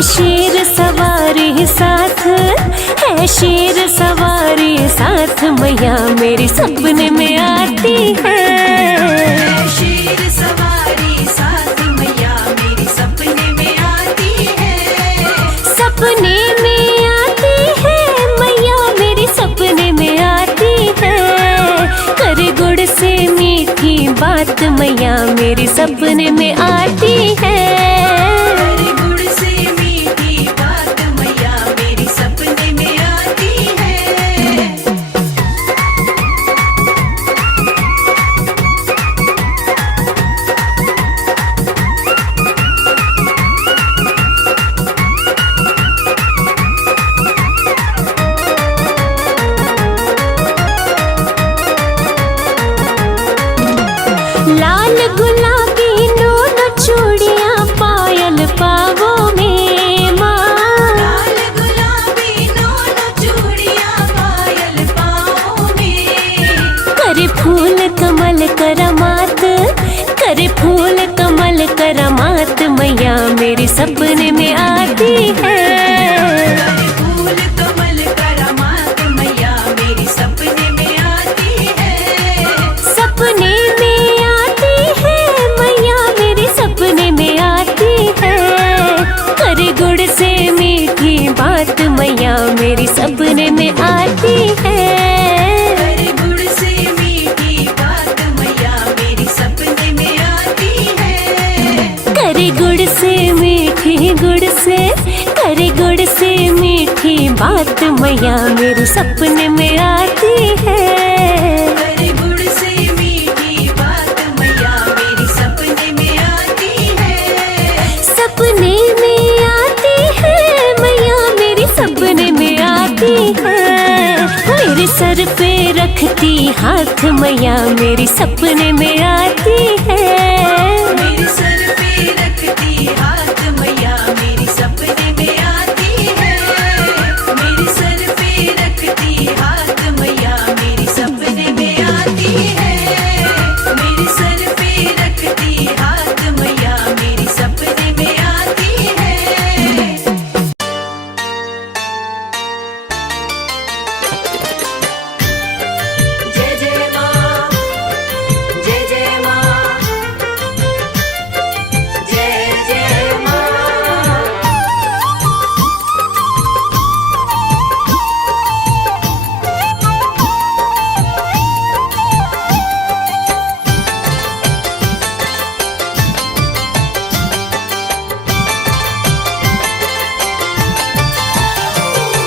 है शेर सवारी साथ, है शेर सवारी साथ, मैया मेरी सपने में आती है। शेर सवारी साथ मैया मेरी सपने में आती है। सपने में आती है मैया मेरी सपने में आती है। करे गुड़ से मीठी बात मैया मेरी सपने में आती है। करे गुड़ से मीठी बात मैया मेरी सपने में आती है। लाल गुलाबी दोनों चूड़ियां पायल पावों में माँ। लाल गुलाबी दोनों चूड़ियां पायल पाँव में। करे फूल कमल करामात, करे फूल कमल करामात, मैया मेरी सपने में आती है। करे फूल कमल करामात मैया मेरी सपने में आती है। सपने में आती है मैया मेरी सपने में आती है। करे गुड़ से मीठी बात मैया मेरी सपने में आती है। करे गुड़ से मीठी बात मैया मेरी सपने में आती है। करे गुड़ से मीठी गुड़ से, करे गुड़ से मीठी बात मैया मेरे सपने में आती है। करे गुड़ से मीठी बात मैया मेरी सपने में आती है। सपने में आती है मैया मेरी सपने में आती है। मेरे सर पे रखती हाथ मैया मेरी सपने में आती है। मेरे सर पे रखती हाथ मैया मेरी सपने में आती है। मेरे सर पे रखती हाथ मैया मेरी सपने में आती है। मेरे सर पे रखती हाथ मैया मेरी सपने में आती है। जय जय माँ, जय जय माँ, जय जय माँ।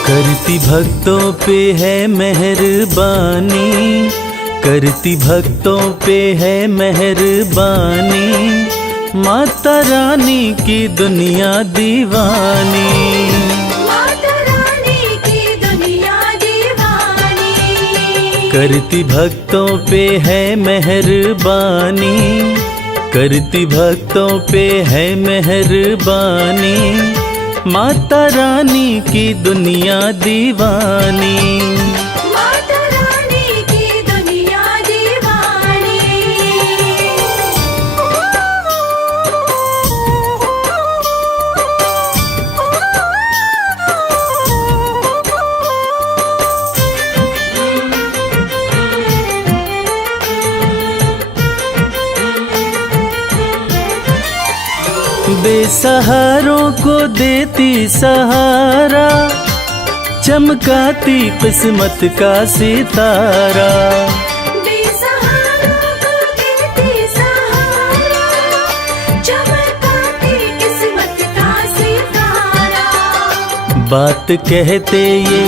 करती भक्तों पे है मेहरबानी, करती भक्तों पे है मेहरबानी, माता रानी की दुनिया दीवानी। माता रानी की दुनिया दीवानी। करती भक्तों पे है मेहरबानी, करती भक्तों पे है मेहरबानी, माता रानी की दुनिया दीवानी। माता रानी की दुनिया दीवानी। बेसहारों को देती सहारा, चमकाती किस्मत का सितारा। बेसहारों को देती सहारा, चमकाती किस्मत का सितारा। बात कहते ये,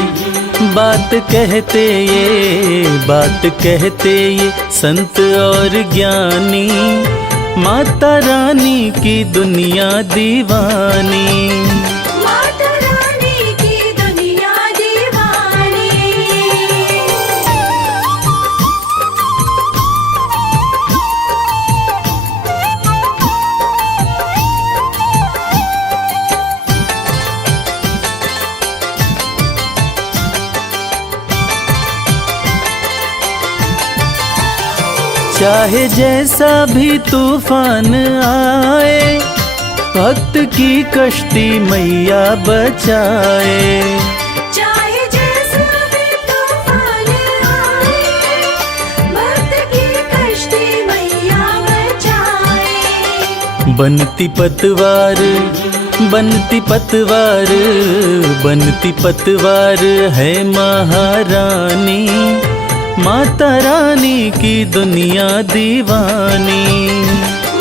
बात कहते ये, बात कहते ये संत और ज्ञानी, माता रानी की दुनिया दीवानी। माता रानी की दुनिया दीवानी। चाहे जैसा भी तूफान आए, भक्त की कश्ती मैया बचाए। चाहे जैसा भी तूफान आए, भक्त की कश्ती मैया बचाए। बनती पतवार, बनती पतवार, बनती पतवार है महारानी, माता रानी की दुनिया दीवानी।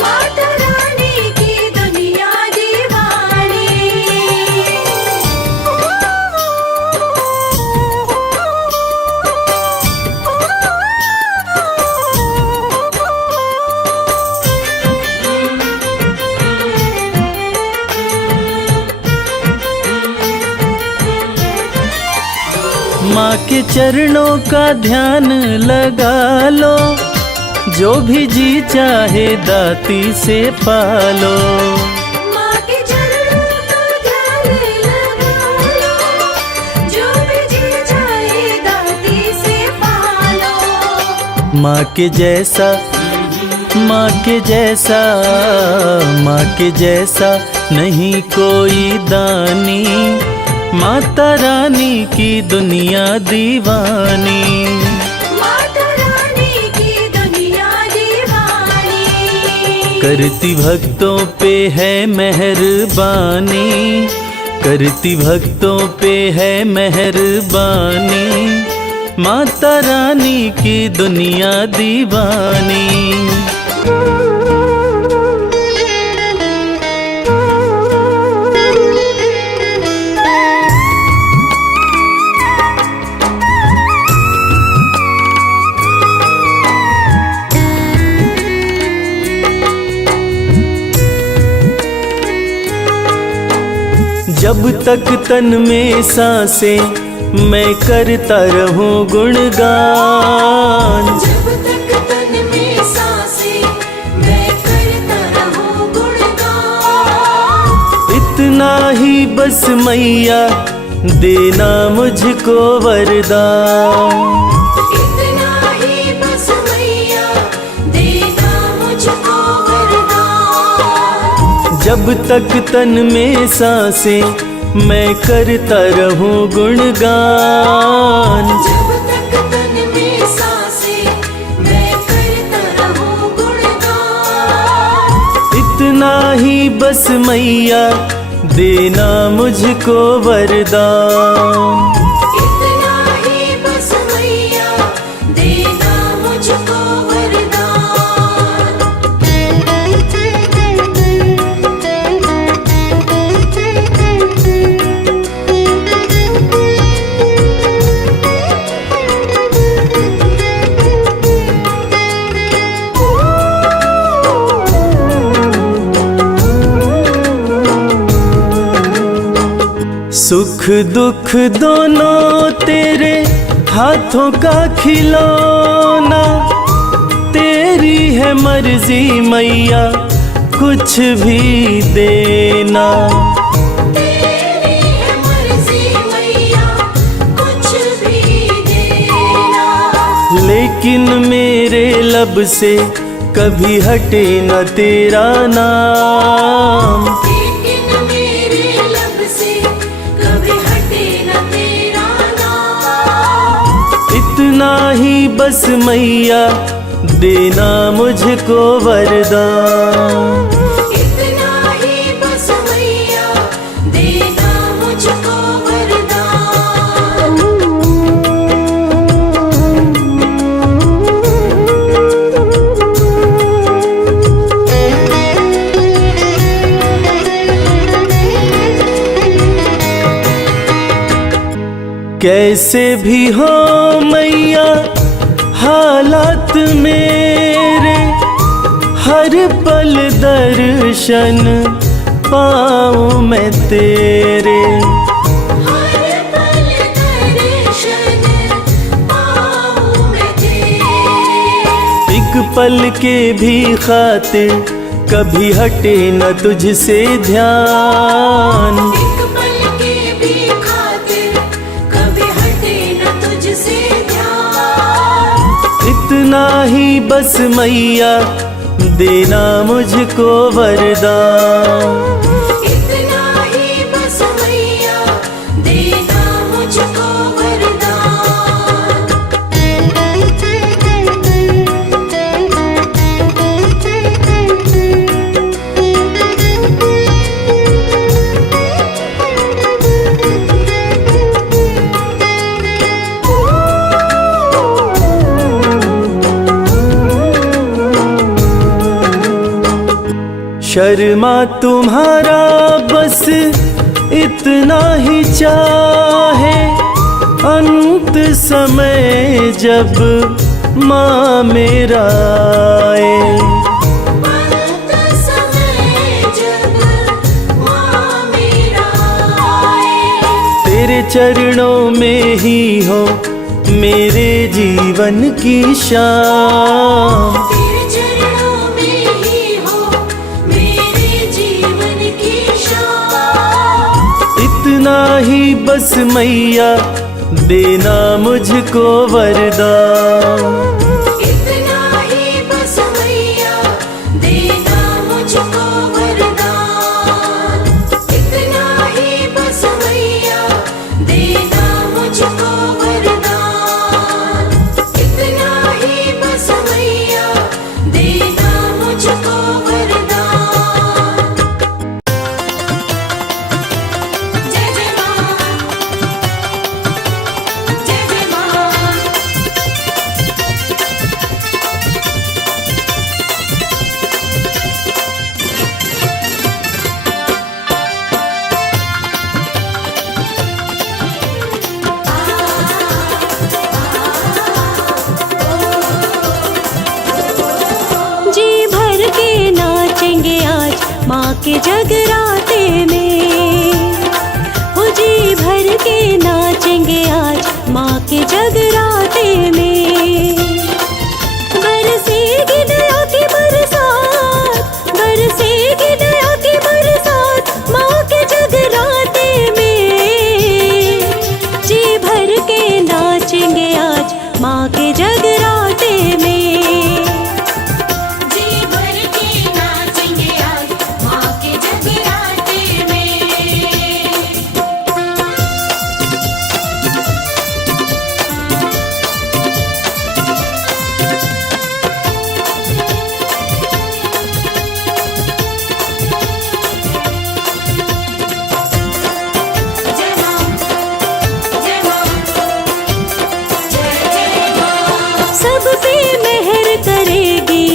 माता रानी की दुनिया दीवानी। माँ के चरणों का ध्यान लगा लो, जो भी जी चाहे दाती से पालो। माँ के चरणों का ध्यान लगा लो, जो भी जी चाहे दाती से पालो। माँ के जैसा, माँ के जैसा, माँ के जैसा नहीं कोई दानी, माता रानी की दुनिया दीवानी। माता रानी की दुनिया दीवानी। करती भक्तों पे है मेहरबानी, करती भक्तों पे है मेहरबानी, माता रानी की दुनिया दीवानी। जब तक तन में सांसें मैं करता रहूं गुणगान। जब तक तन में सांसें मैं करता रहूं गुणगान। इतना ही बस मैया देना मुझको वरदान। इतना ही बस मैया देना मुझको वरदान। जब तक तन में सांसें मैं करता रहूं गुणगान। जब तक तन में सांसें मैं करता रहूं गुणगान। इतना ही बस मैया देना मुझको वरदान। इतना ही बस मैया देना मुझको वरदान। सुख दुख दोनों तेरे हाथों का खिलौना, तेरी है मर्जी मैया कुछ भी देना। तेरी है मर्जी मैया कुछ भी देना। लेकिन मेरे लब से कभी हटे न तेरा नाम। लेकिन मेरे लब से कभी हटे न तेरा नाम। इतना ही बस मैया देना मुझको वरदान। इतना ही बस मैया देना मुझको वरदान। कैसे भी हो मैया हालात मेरे, हर पल दर्शन पाऊं मैं तेरे। हर पल दर्शन पाऊं मैं तेरे। एक पल के भी खातिर कभी हटे न तुझसे ध्यान। एक पल के भी खातिर कभी हटे न तुझसे ध्यान। इतना ही बस मैया देना मुझको वरदान। शर्मा तुम्हारा बस इतना ही चाहे, अंत समय जब माँ मेरा आए। अंत समय जब माँ मेरा आए, तेरे चरणों में ही हो मेरे जीवन की शाम। तेरे चरणों में ही हो मेरे जीवन की शाम। इतना ही बस मैया देना मुझको वरदान। इतना ही बस मैया देना मुझको वरदान। इतना ही बस मैया देना मुझको वरदान। इतना ही बस मैया देना मुझको वरदान। जय जय माँ, जय जय माँ। जी भर के नाचेंगे आज माँ के जगराते में। हो जी भर के नाचेंगे आज माँ के जगराते में। बरसेगी दया की बरसात, बरसेगी दया की बरसात माँ के जगराते में। जी भर के नाचेंगे आज माँ के जगराते में। जी भर के नाचेंगे आज माँ के जगराते में। जय माँ, जय माँ, जय जय माँ। सब पे मेहर करेगी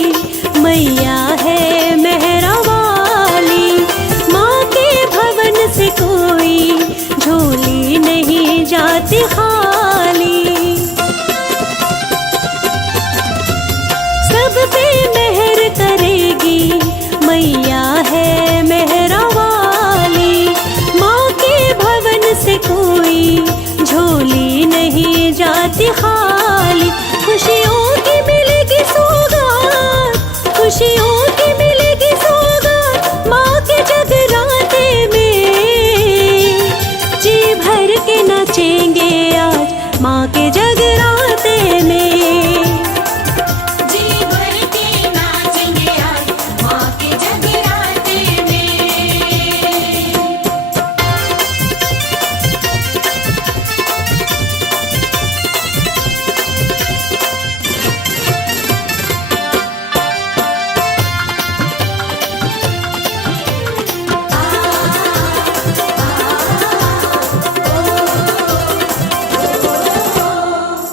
मैया है मेहरा वाली। माँ के भवन से कोई झोली नहीं जाती खाली। सब पे मेहर करेगी मैया है मेहरा वाली। माँ के भवन से कोई झोली नहीं जाती खाली। खुशियों की मिलेगी सौगात, खुशियों की मिलेगी सौगात माँ के जगराते में। जी भर के नाचेंगे आज माँ के जगराते में। जी भर के नाचेंगे आज माँ के जगराते में।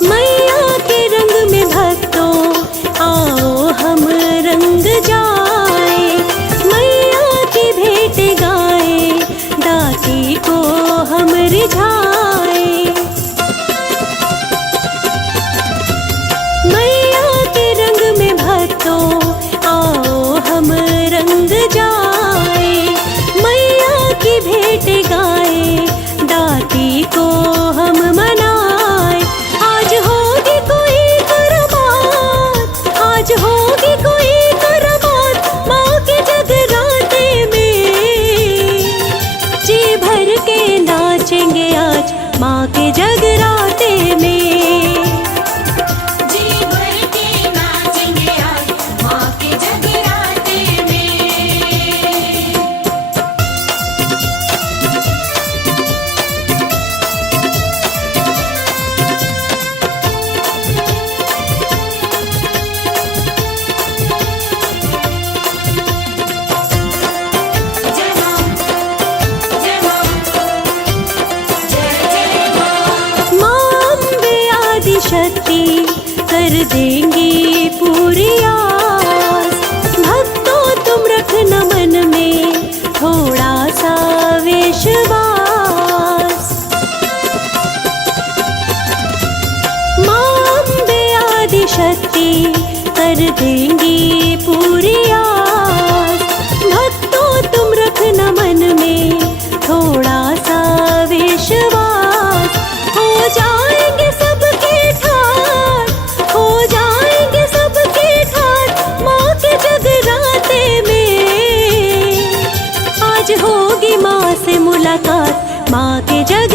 मैया के रंग में भक्तों आओ हम रंग जाए। मैया की भेंट गाए दाती को हम रिझाए। मैया के रंग में भक्तों आओ हम रंग जाए। मैया की भेंट गाए दाती को हम मनाए। आज होगी कोई करामात, आज होगी कोई करामात माँ के जगराते में। जी भर के नाचेंगे आज माँ के जगराते में। जी भर के नाचेंगे आज माँ के जगराते में। जय माँ, जय माँ, जय जय माँ। माँ अम्बे आदिशक्ति कर देंगी पूरी आस। भक्तों तुम रखना मन सा विश्वास। माँ अम्बे आदिशक्ति कर देंगी पूरी आस। भक्तों तुम रखना मन में थोड़ा सा विश्वास। हो जाएंगे सबके ठाठ, हो जाएंगे सबके ठाठ माँ के जगराते में। आज होगी माँ से मुलाकात, माँ के जग